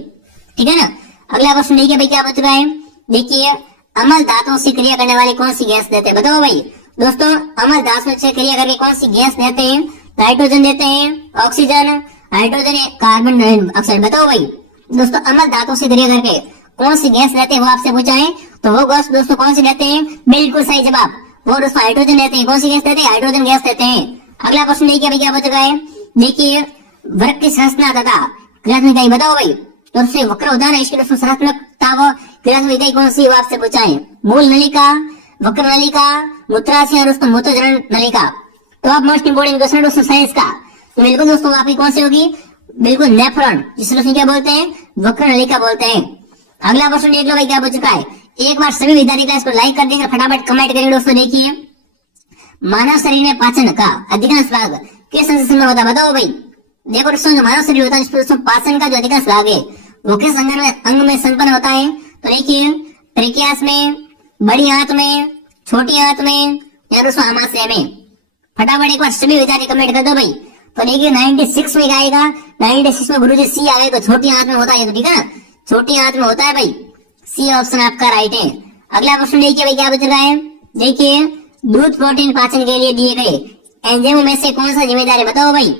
ठीक है ना। अगला क्वेश्चन देखिए भाई क्या बच रहा है, देखिए अम्ल धातुओं से क्रिया करने वाली कौन सी गैस देते हैं, बताओ भाई दोस्तों। अम्ल धातुओं से क्रिया करके कौन सी गैस देते हैं, नाइट्रोजन देते हैं, ऑक्सीजन, हाइड्रोजन, कार्बन डाइऑक्साइड, बताओ भाई दोस्तों। अम्ल धातुओं से क्रिया करके कौन सी गैस देते हैं वो आपसे पूछा है, तो वो गैस दोस्तों कौन सी देते हैं, बिल्कुल सही जवाब, वो दोस्तों हाइड्रोजन देते हैं। कौन सी गैस देते हैं, हाइड्रोजन गैस देते हैं। अगला क्वेश्चन देखिए भाई क्या बच रहा है, देखिए वृक्क की संरचना तथा क्रियात्मक इकाई बताओ भाई, तो उससे वक्र उदाहरण इसकी दोस्तों संरचनात्मकता व क्रियात्मक इकाई कौन सी वो आपसे पूछा है, मूल नलिका, वक्र नलिका, मूत्राशय और दोस्तों मूत्रजनन नलिका। तो आप मोस्ट इंपोर्टेंट क्वेश्चन दोस्तों साइंस का, तो बिल्कुल दोस्तों आपकी कौन सी होगी, बिल्कुल नेफ्रॉन, जिसे दोस्तों क्या बोलते हैं, वक्र नलिका बोलते हैं। अगला क्वेश्चन देख लो भाई क्या बच चुका है, एक बार सभी विद्यार्थी क्लास को लाइक कर देंगे, फटाफट कमेंट करेंगे दोस्तों। देखिए मानव शरीर में पाचन का अधिकांश भाग किस अंग से होता है, बताओ भाई। देखो दोस्तों जो मानव शरीर होता है दोस्तों पाचन का जो अधिकांश भाग है वो किस अंग में संपन्न होता है, तो देखिए ट्रेकियास में, बड़ी आंत में, छोटी आंत में या दोस्तों आमाशय में। फटाफट एक बार सभी विद्यार्थी कमेंट कर दो भाई। तो देखिए 96 में आएगा, 96 में गुरुजी सी आ गए, तो छोटी आंत में होता है, तो ठीक है ना, छोटी आंत में होता है भाई, सी ऑप्शन आपका राइट है। अगला क्वेश्चन देखिए भाई क्या बच रहा है, देखिए दूध प्रोटीन पाचन के लिए दिए गए एंजाइमों में से कौन सा जिम्मेदार है, बताओ भाई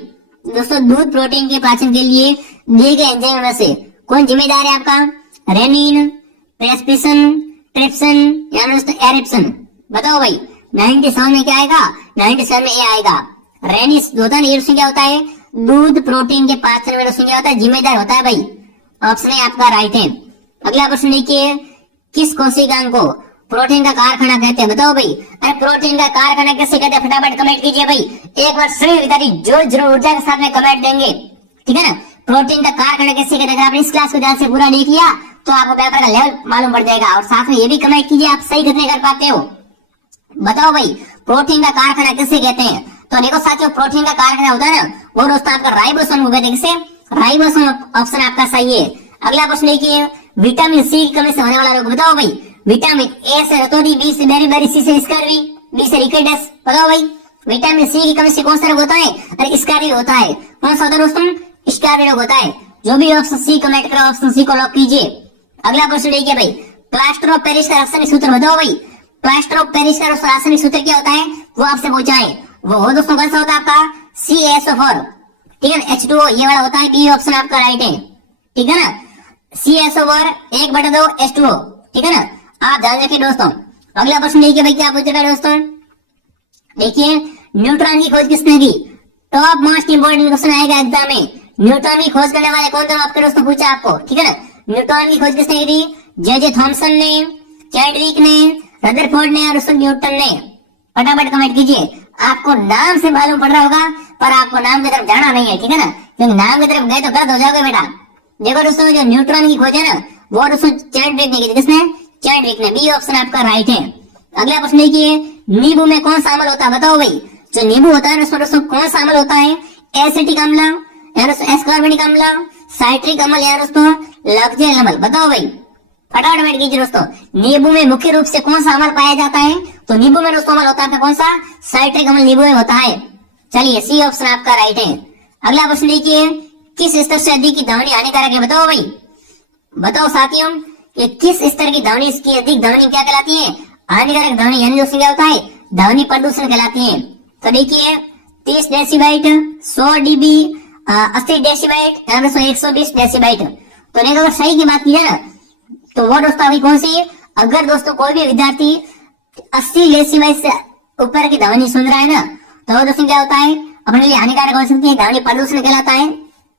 दोस्तों। दूध प्रोटीन के पाचन के लिए दिए गए एंजाइमों में से कौन जिम्मेदार है आपका, रेनिन, ट्रेस्पिसन, ट्रिप्सन या दोस्तों एरिप्सन, बताओ भाई। 97 में क्या आएगा, 97 में ए आएगा, रेनिस होता है, ये क्या होता है, दूध प्रोटीन के पाचन में क्या होता है, जिम्मेदार होता है भाई, ऑप्शन ए आपका राइट है। अगला प्रश्न देखिए, किस कोशिकांग को प्रोटीन का कारखाना कहते हैं, बताओ भाई। अरे प्रोटीन का कारखाना कैसे कहते हैं, फटाफट कमेंट कीजिए भाई। एक बार सभी विद्यार्थी जोर जरूर ऊर्जा के साथ में कमेंट देंगे, ठीक है ना। प्रोटीन का कारखाना कैसे कहते हैं, आपने इस क्लास को ध्यान से पूरा देख लिया तो आपको पेपर का लेवल मालूम पड़ जाएगा। और साथ में ये भी कमेंट कीजिए आप सही कितने कर पाते हो, बताओ भाई प्रोटीन का कारखाना किसे कहते हैं। तो देखो साथियों प्रोटीन का कारखाना होता है ना, वो दोस्तों आपका राइबोसोम को कहते हैं, किसे, राइबोसोम, ऑप्शन आपका सही है। अगला प्रश्न देखिए, विटामिन सी की कमी से होने वाला रोग, बताओ भाई। विटामिन ए से रतौंधी, बी से बेरीबेरी, सी से स्कर्वी, डी से रिकेटस, बताओ भाई विटामिन सी की कमी से कौन सा रोग होता है, अरे स्कर्वी होता है। कौन सा होता है दोस्तों, स्कर्वी रोग होता है। जो भी ऑप्शन सी कमेंट करो, ऑप्शन सी को लॉक कीजिए। अगला प्रश्न देखिए भाई, प्लास्टर ऑफ पेरिस का रासायनिक सूत्र बताओ भाई। प्लास्टर ऑफ पेरिस का रासायनिक सूत्र क्या होता है वो आपसे पूछा है, वो दोस्तों कौन सा होता है आपका, CaSO4, ठीक है, H2O ये वाला होता है, बी ऑप्शन आपका राइट है, ठीक है ना। CaSO4 1/2 H2O, ठीक है ना, आप ध्यान रखिए दोस्तों। अगला प्रश्न देखिए भाई क्या पूछेगा दोस्तों, देखिए न्यूट्रॉन की खोज किसने की, टॉप मोस्ट इंपोर्टेंट क्वेश्चन आएगा एग्जाम में। न्यूट्रॉन की खोज करने वाले कौन थे आपके दोस्तों पूछा आपको, ठीक है ना। न्यूट्रॉन की खोज किसने की थी, जे थॉमसन ने, चैडविक ने, रदरफोर्ड ने और न्यूटन ने। फटाफट कमेंट कीजिए। आपको नाम से मालूम पड़ रहा होगा पर आपको नाम की तरफ जाना नहीं है, ठीक है ना, क्योंकि नाम की तरफ गए तो गलत हो जाओगे बेटा। देखो दोस्तों जो न्यूट्रॉन की खोज है ना वो दोस्तों चैडविक ने की थी, किसने, चैडविक ने, बी ऑप्शन आपका राइट है। अगला प्रश्न देखिए, नींबू में कौन सा अम्ल होता है बताओ भाई। जो नींबू होता है उसमें दोस्तों कौन सा अम्ल होता है? एसिटिक अम्ल या दोस्तों एस्कॉर्बिक अम्ल, साइट्रिक अम्ल या दोस्तों लग्जरियस अम्ल। बताओ भाई, फटाफट बैठ कीजिए दोस्तों। नींबू में मुख्य रूप से कौन सा अम्ल पाया जाता है? तो नींबू में दोस्तों अम्ल होता है कौन सा? साइट्रिक अम्ल नींबू में होता है। चलिए सी ऑप्शन आपका राइट है। अगला प्रश्न देखिए, किस स्तर से अधिक की ध्वनि हानिकारक है? बताओ भाई, बताओ साथियों कि किस स्तर की ध्वनि, इसकी अधिक ध्वनि क्या कहलाती है? हानिकारक ध्वनि, यानी दोस्तों क्या होता है? ध्वनि प्रदूषण कहलाती है। तो देखिए 30 डेसीबाइट, 100 डीबी, 80 डेसीबाइट या दोस्तों 120 डेसीबाइट। तो नहीं, अगर सही की बात की जाए ना तो वो दोस्तों अभी कौन सी? अगर दोस्तों कोई भी विद्यार्थी 80 डेसीबाइट से ऊपर की ध्वनि सुन रहा है ना तो वो दोस्तों क्या होता है? अपने लिए हानिकारक हो सकती है, ध्वनि प्रदूषण कहलाता है।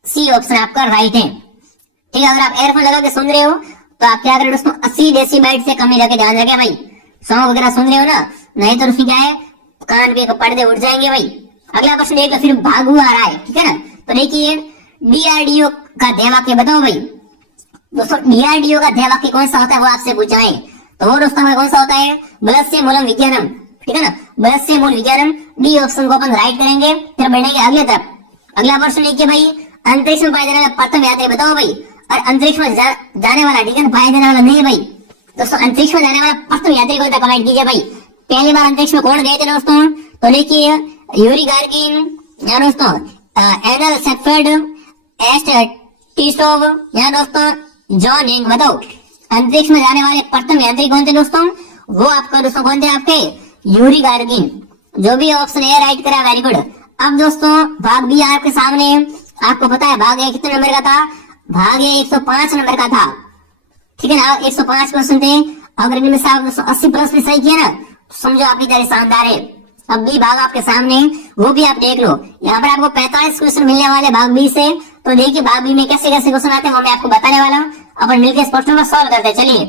सी ऑप्शन आपका राइट है। ठीक है, अगर आप एयरफोन लगा के सुन रहे हो तो आप क्या करें दोस्तों? 80 डेसीबाइट से कम ही रखे, ध्यान रखें भाई। सॉन्ग वगैरह सुन रहे हो ना, नहीं तो उसमें क्या है, कान के पर्दे उठ जाएंगे भाई। अगला प्रश्न देख लो, फिर भागू आ रहा है, ठीक है ना। तो देखिए डीआरडीओ का ध्येय वाक्य बताओ भाई। दोस्तों डीआरडीओ का ध्येय वाक्य कौन सा होता है वो आपसे पूछा है, तो वो दोस्तों कौन सा होता है? बलस्य मूलम विज्ञानम, ठीक है ना, बलस्य मूल विज्ञानम। डी ऑप्शन को अपन राइट करेंगे, फिर बढ़ेंगे अगले तरफ। अगला प्रश्न देखिए भाई, अंतरिक्ष में पाया जाने वाला प्रथम यात्री बताओ भाई। और अंतरिक्ष में जाने वाला, ठीक है ना, पाया जाने वाला नहीं भाई। दोस्तों अंतरिक्ष में जाने वाला प्रथम यात्री कौन था? कमेंट कीजिए भाई। पहली बार अंतरिक्ष में कौन गए थे दोस्तों? तो देखिए यूरी गार्गिन या दोस्तों एनल सेटफर्ड, एस्ट टिस्टोव या दोस्तों जॉन यंग। बताओ अंतरिक्ष में जाने वाले प्रथम यात्री कौन थे दोस्तों? वो आपका दोस्तों कौन थे? आपके यूरी गार्गिन। जो भी ऑप्शन ए राइट करा, वेरी गुड। अब दोस्तों भाग बी आपके सामने, आपको पता है भाग ए कितने नंबर का था? भाग ए 105 नंबर का था, ठीक है ना। 105 क्वेश्चन थे, अगर इनमें से आप 80 प्लस भी सही किया ना तो समझो आपकी तरह शानदार है। अब बी भाग आपके सामने, वो भी आप देख लो। यहाँ पर आपको 45 क्वेश्चन मिलने वाले भाग बी से। तो देखिए भाग बी में कैसे कैसे क्वेश्चन आते हैं वो मैं आपको बताने वाला हूँ। अपन मिलकर इस प्रश्न को सॉल्व करते हैं। चलिए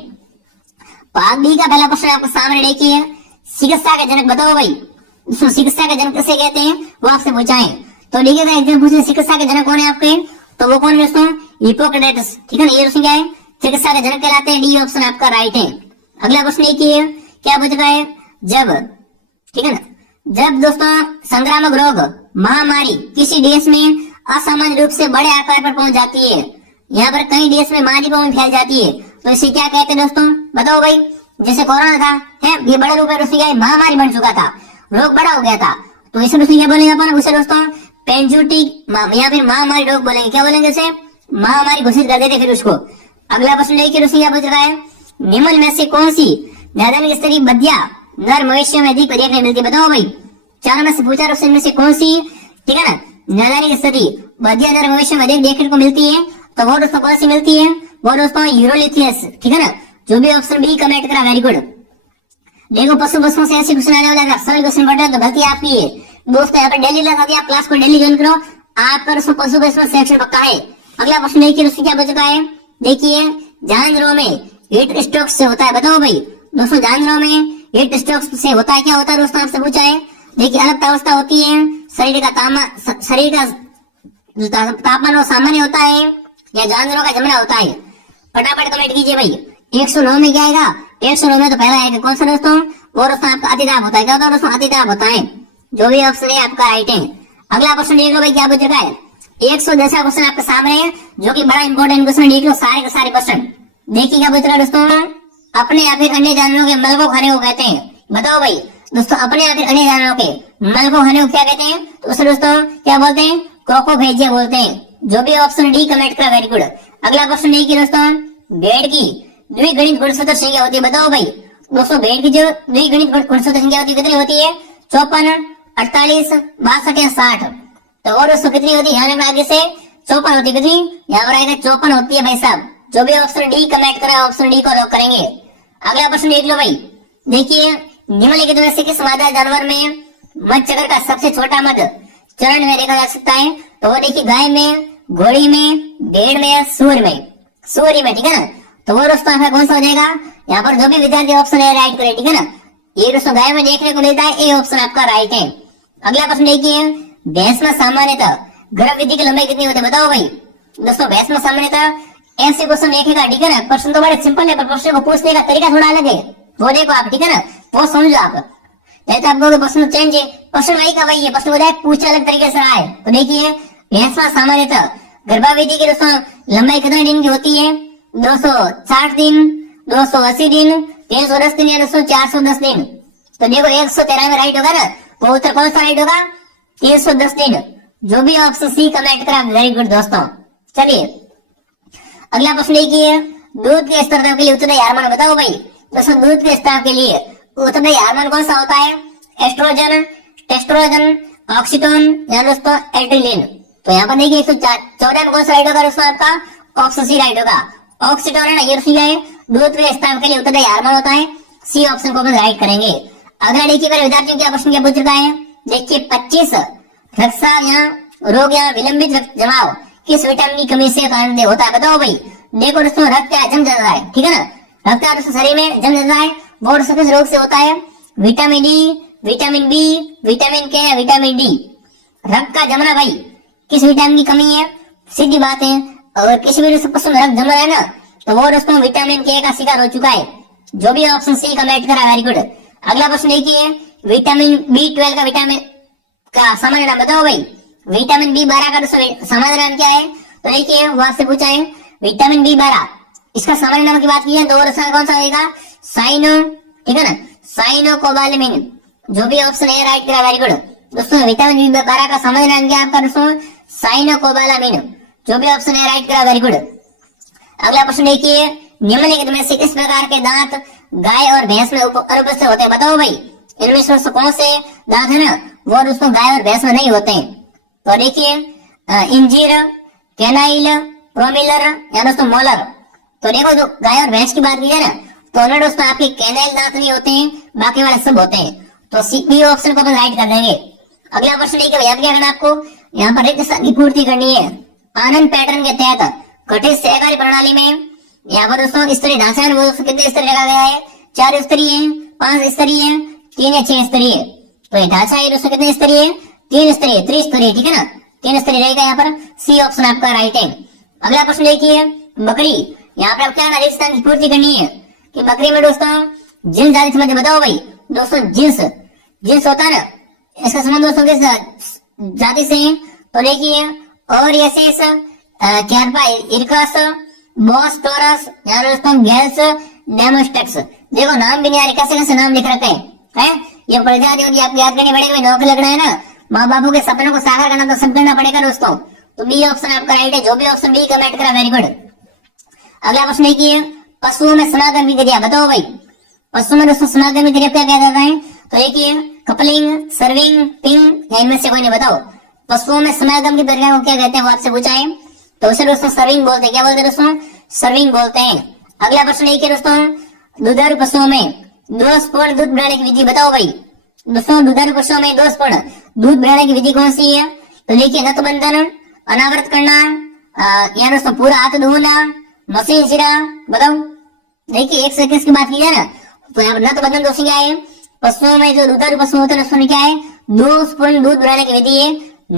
भाग बी का पहला प्रश्न आपको सामने देखिए, चिकित्सा का जनक बताओ भाई। चिकित्सा का जनक किसे कहते हैं वो आपसे पूछा है। तो देखिएगा एग्जाम पूछे चिकित्सा के जनक कौन है आपके, तो वो कौन है दोस्तों? हिप्पोक्रेटस, ठीक है ना। ये दोस्तों क्या है? चिकित्सा के जनक कहलाते हैं। डी ऑप्शन आपका राइट है। अगला प्रश्न देखिए क्या पूछ रहा है, जब, ठीक है ना, जब दोस्तों संक्रामक रोग महामारी किसी देश में असामान्य रूप से बड़े आकार पर पहुंच जाती है, यहाँ पर कई देश में महाद्वीपों में फैल जाती है, तो इसे क्या कहते हैं दोस्तों? बताओ भाई। जैसे कोरोना था, है ये बड़े रूप में महामारी बन चुका था, रोग बड़ा हो गया था, तो इसे दोस्तों क्या बोलेंगे अपन? उसे दोस्तों पेंजुटिक या फिर महामारी रोग बोलेंगे। क्या बोलेंगे उसे? महामारी घोषित कर देते फिर उसको। अगला प्रश्न देखिए दोस्तों क्या पूछ रहा है, निम्न में से कौन सी नैदानिक स्तरीय बदिया नर मवेशियों में अधिक देखने मिलती है? बताओ भाई। चारों में से पूछा दोस्तों, इनमें से कौन सी, ठीक है ना, नैदानिक स्तरीय बदिया नर मवेशियों में अधिक देखने को मिलती है? तो वो दोस्तों कौन सी मिलती है? वो दोस्तों यूरोलिथियस, ठीक है ना। जो भी ऑप्शन बी कमेंट करा, वेरी गुड। देखो पशुओं से ऐसे क्वेश्चन आने वाला, सरल क्वेश्चन पढ़ रहे तो गलती आपकी है दोस्तों। यहाँ पर डेली लगा दिया, आप क्लास को डेली ज्वाइन करो, आपका दोस्तों पशु सेक्शन पक्का है। अगला प्रश्न देखिए दोस्तों क्या बच रहा है, देखिए जानवरों में हीट स्ट्रोक से होता है। बताओ भाई। दोस्तों जानवरों में हीट स्ट्रोक से होता है, क्या होता है दोस्तों? आपसे पूछा है। देखिए अलग अवस्था होती है, शरीर का तापमान वो सामान्य होता है या जानवरों का जमना होता है? फटाफट कमेंट कीजिए भाई। 109 में क्या आएगा? 109 में तो पहला आएगा कौन सा दोस्तों? वो दोस्तों आपका अतिताप होता है। क्या होता है दोस्तों? अतिताप होता है। जो भी ऑप्शन है आपका राइट है। अगला प्रश्न देख लो भाई क्या पूछ रखा है। 110 क्वेश्चन आपके सामने है, जो कि बड़ा इंपॉर्टेंट क्वेश्चन। देख लो सारे के सारे क्वेश्चन। देखिए क्या पूछ रहा है दोस्तों, अपने या फिर अन्य जानवरों के मल को खाने को कहते हैं। बताओ भाई। दोस्तों अपने या फिर अन्य जानवरों के मल को खाने को क्या कहते हैं? तो उसे दोस्तों क्या बोलते हैं? क्रोकोफेजिया बोलते हैं। जो भी ऑप्शन डी कमेंट करा, वेरी गुड। अगला प्रश्न देखिए दोस्तों, भेड़ की द्विगुणित गुणसूत्र संख्या होती है। बताओ भाई। दोस्तों भेड़ की जो द्विगुणित गुणसूत्र संख्या होती है कितनी होती है? 54, 48, 62 या 60। तो और दोस्तों कितनी होती है? यहाँ आगे से 54 होती है। कितनी? यहाँ पर आएगा 54 होती है भाई साहब। जो भी ऑप्शन डी कमेंट करा, ऑप्शन डी को लॉक करेंगे। अगला प्रश्न देख लो भाई। देखिए निम्नलिखित में से किस मादा जानवर में मध्यचक्र का सबसे छोटा मध्य चरण में देखा जा सकता है? तो वो देखिए गाय में, घोड़ी में, भेड़ में या सूअर में? सूअर में, ठीक है ना। तो वो दोस्तों आपका कौन सा हो जाएगा? यहाँ पर जो भी विद्यार्थी ऑप्शन है राइट करे, ठीक है ना। ये दोस्तों गाय में देखने को मिलता है, ए ऑप्शन आपका राइट है। अगला प्रश्न देखिए, भैंस में सामान्यतः गर्भवृद्धि की लंबाई कितनी होती है? बताओ भाई। दोस्तों भैंस में सामान्यतः ऐसे क्वेश्चन देखेगा, ठीक है ना। प्रश्न तो बड़े सिंपल है पर प्रश्न को पूछने का तरीका थोड़ा अलग है, वो देखो आप, ठीक है ना, वो समझो आप। तो आपको प्रश्न चेंज है, प्रश्न वही का वही है, प्रश्न बताया पूछा अलग तरीके से रहा है। तो देखिए भैंस में सामान्यतः गर्भावधि की दोस्तों लंबाई कितने दिन की होती है? 260 दिन, 280 दिन, 310 दिन या दोस्तों 410 दिन। तो देखो 113 में राइट होगा ना, तो उत्तर कौन सा राइट होगा? 310 दिन। जो भी ऑप्शन सी कमेंट करा, वेरी गुड दोस्तों। चलिए अगला प्रश्न देखिए, दूध के स्त्राव के लिए उत्तरदायी हार्मोन बताओ भाई। दोस्तों दूध के स्त्राव के लिए उत्तरदायी हार्मोन कौन सा होता है? एस्ट्रोजन, टेस्टोस्टेरोन, ऑक्सीटोन या दोस्तों एड्रेनलिन। तो यहाँ पर देखिए 114 में कौन सा राइट होगा दोस्तों? आपका ऑप्शन सी राइट होगा। ऑक्सीटोन है ना, ये क्या है? दूध के स्त्राव के लिए उत्तरदायी हार्मोन होता है। सी ऑप्शन को अपन राइट करेंगे। अगला देखिए मेरे विद्यार्थियों क्या प्रश्न क्या पूछ चुका है, देखिए 25 रक्तस्राव या रोग या विलंबित रक्त जमाव किस विटामिन की कमी से कारण होता है बताओ भाई। देखो दोस्तों रक्त जम जाता है, ठीक है ना, रक्त दोस्तों शरीर में जम जाता है, वो दोस्तों किस रोग से होता है? Vitamin D, vitamin B, vitamin K या विटामिन डी। रक्त का जमना भाई किस विटामिन की कमी है? सीधी बात है, अगर किसी भी प्रश्न में रक्त जम रहा है ना, तो वो दोस्तों विटामिन के का शिकार हो चुका है। जो भी ऑप्शन सी कमेंट करा, वेरी गुड। अगला प्रश्न देखिए, विटामिन बी12 का विटामिन का सामान्य नाम बताओ भाई। विटामिन बी12 का दोस्तों सामान्य नाम क्या है? तो देखिए वो आपसे पूछा है विटामिन बी12, इसका सामान्य नाम की बात की है तो कौन सा होगा? साइनो, ठीक है ना, साइनोकोबालामिन। जो भी ऑप्शन है राइट करा, वेरी गुड दोस्तों। विटामिन बी12 का सामान्य नाम क्या है आपका दोस्तों? साइनोकोबालामिन। जो भी ऑप्शन है राइट करा, वेरी गुड। अगला प्रश्न देखिए, निम्नलिखित में से किस प्रकार के दांत गाय और भैंस में अनुपस्थित होते हैं बताओ भाई। इनमें से कौन से दांत है ना, वो दोस्तों गाय और भैंस में नहीं होते हैं। तो देखिए इंजीर, कैनाइल, प्रोमिलर या दोस्तों मोलर। तो देखो जो गाय और भैंस की बात की है ना, तो उनमें दोस्तों आपके कैनाइल दांत नहीं होते हैं, बाकी वाले सब होते हैं। तो सी बी ऑप्शन को अपन राइट कर देंगे। अगला प्रश्न देखिए भैया क्या करना आपको, यहाँ पर रिक्त स्थान की पूर्ति करनी है। आनंद पैटर्न के तहत गठित सहकारी प्रणाली में यहाँ पर दोस्तों स्तरीय ढांचा है, वो कितने स्तरीय रखा गया है? 4 स्तरीय है, 5 स्तरीय है, 3 या 6 स्तरीय। तो ये ढांचा है दोस्तों कितने स्तरीय है? 3 स्तरीय, त्रिस्तरीय, ठीक है ना, 3 स्तरीय रहेगा यहाँ पर। सी ऑप्शन आपका राइट है। अगला प्रश्न देखिए, बकरी, यहाँ पर क्या रिक्त स्थान की पूर्ति करनी है कि बकरी में दोस्तों जिन्स जाति समझ बताओ भाई। दोस्तों जिन्स होता है ना, इसका संबंध दोस्तों किस जाति से है? तो देखिए ओरिएसिस, कैरपा इरकस, बॉस टोरस या दोस्तों गैल्स डेमोस्टेक्स। देखो नाम भी नहीं आ रहे, कैसे कैसे नाम लिख रखे हैं। ये प्रजाति होती है, आपको याद करनी पड़ेगी, नौकरी लगना है ना, माँ बापू के सपनों को साकार करना तो सब करना पड़ेगा दोस्तों। तो बी ऑप्शन आपका राइट है। जो भी ऑप्शन बी कमेंट करा, वेरी गुड। अगला प्रश्न देखिए, पशुओं में समागम की क्रिया बताओ भाई। पशुओं में दोस्तों समागम की क्रिया क्या कहा जाता है? तो देखिए कपलिंग, सर्विंग, पिंग या इनमें से कोई नहीं बताओ। पशुओं में समागम की प्रक्रिया को क्या कहते हैं वो आपसे पूछा है, तो उसे दोस्तों सर्विंग बोलते हैं। क्या बोलते हैं दोस्तों? सर्विंग बोलते हैं। अगला प्रश्न देखिए दोस्तों, दुधारू पशुओं में दोषपूर्ण दूध बढ़ाने की विधि बताओ भाई। दोस्तों दुधारू पशुओं में दोषपूर्ण दूध बढ़ाने की विधि कौन सी है? तो देखिए नतबंधन, अनावृत करना या दोस्तों पूरा हाथ धोना, मशीन सिरा बताओ। देखिए एक सेकंड की बात की है ना, तो यहाँ पर नतबंधन दोषी क्या है? पशुओं में जो दुधारू पशु होते हैं उसमें क्या है? दोषपूर्ण दूध बढ़ाने की विधि है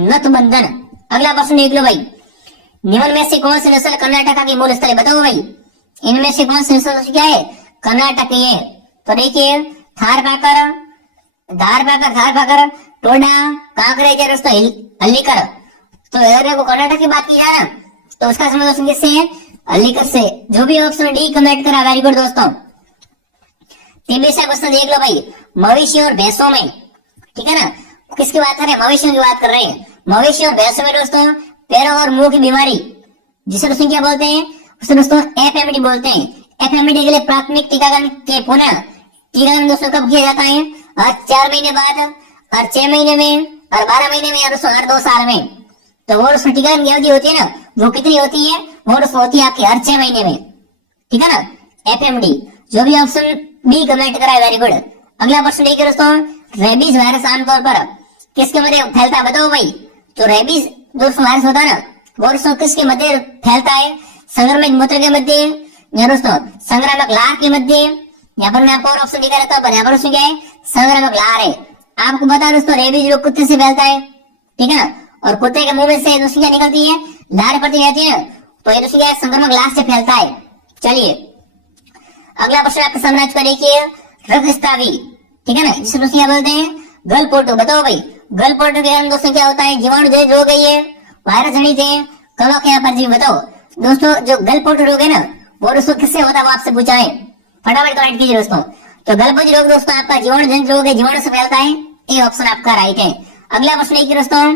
नतबंधन। अगला प्रश्न देख लो भाई, निम्न में से कौन सी नस्ल कर्नाटक की मूल स्थल बताओ भाई। इनमें से कौन सी नस्ल क्या है? कर्नाटक की है। तो देखिए थारपाकर, टोडा, कांकरेज, हल्लीकर। तो अगर वो कर्नाटक की बात की जाए ना, तो उसका संबंध किससे है? हल्लीकर से। जो भी ऑप्शन डी कमेंट करा, वेरी गुड दोस्तों। 23वां क्वेश्चन देख लो भाई, मवेशी और भैंसों में, ठीक है ना, किसकी बात कर रहे हैं? मवेशियों की बात कर रहे हैं। मवेशी और भैंसों में दोस्तों पैरों और मुंह की बीमारी, जिसे दोस्तों क्या बोलते हैं? उसे दोस्तों एफएमडी बोलते हैं। एफएमडी के लिए प्राथमिक टीकाकरण के पुनः टीकाकरण दोस्तों कब किया जाता है? हर 4 महीने बाद, हर 6 महीने में, हर 12 महीने में या दोस्तों हर 2 साल में। तो वो दोस्तों टीकाकरण की अवधि होती है ना, वो कितनी होती है? वो दोस्तों होती है आपकी हर 6 महीने में, ठीक है ना, एफएमडी। जो भी ऑप्शन बी कमेंट करा है, वेरी गुड। अगला प्रश्न देखिए दोस्तों, रेबीज वायरस आमतौर पर किसके मध्य फैलता है बताओ भाई। तो रेबीज दोस्तों वायरस होता है ना, वो दोस्तों किसके मध्य फैलता है? संक्रमित मूत्र के मध्य या दोस्तों संक्रामक लार के मध्य। यहाँ पर मैं आपको और ऑप्शन दिखा रहता हूँ, यहाँ पर उसमें क्या है? संक्रामक लार है। आपको पता है दोस्तों रेबीज रोग कुत्ते से फैलता है, ठीक है ना, और कुत्ते के मुंह में से दोस्तों क्या निकलती है? लार पड़ती रहती है, तो ये दोस्तों क्या है? संक्रामक लार से फैलता है। चलिए अगला प्रश्न आपके सामने आज देखिए, रक्तस्रावी ठीक है ना। जिसे दोस्तों क्या बोलते हैं, गलपोटो। बताओ भाई, गलपोटो के कारण दोस्तों क्या होता है, जीवाणु जनित रोग है ये, वायरस जनित है, कवक या परजीवी। बताओ दोस्तों, जो गलपोटो रोग है ना, वो दोस्तों किससे होता है, वो आपसे पूछा है, फटाफट कमेंट कीजिए दोस्तों। तो गलपोटो रोग दोस्तों आपका जीवाणु जनित रोग है, जीवाणु से फैलता है, ये ऑप्शन आपका राइट है। अगला प्रश्न देखिए दोस्तों,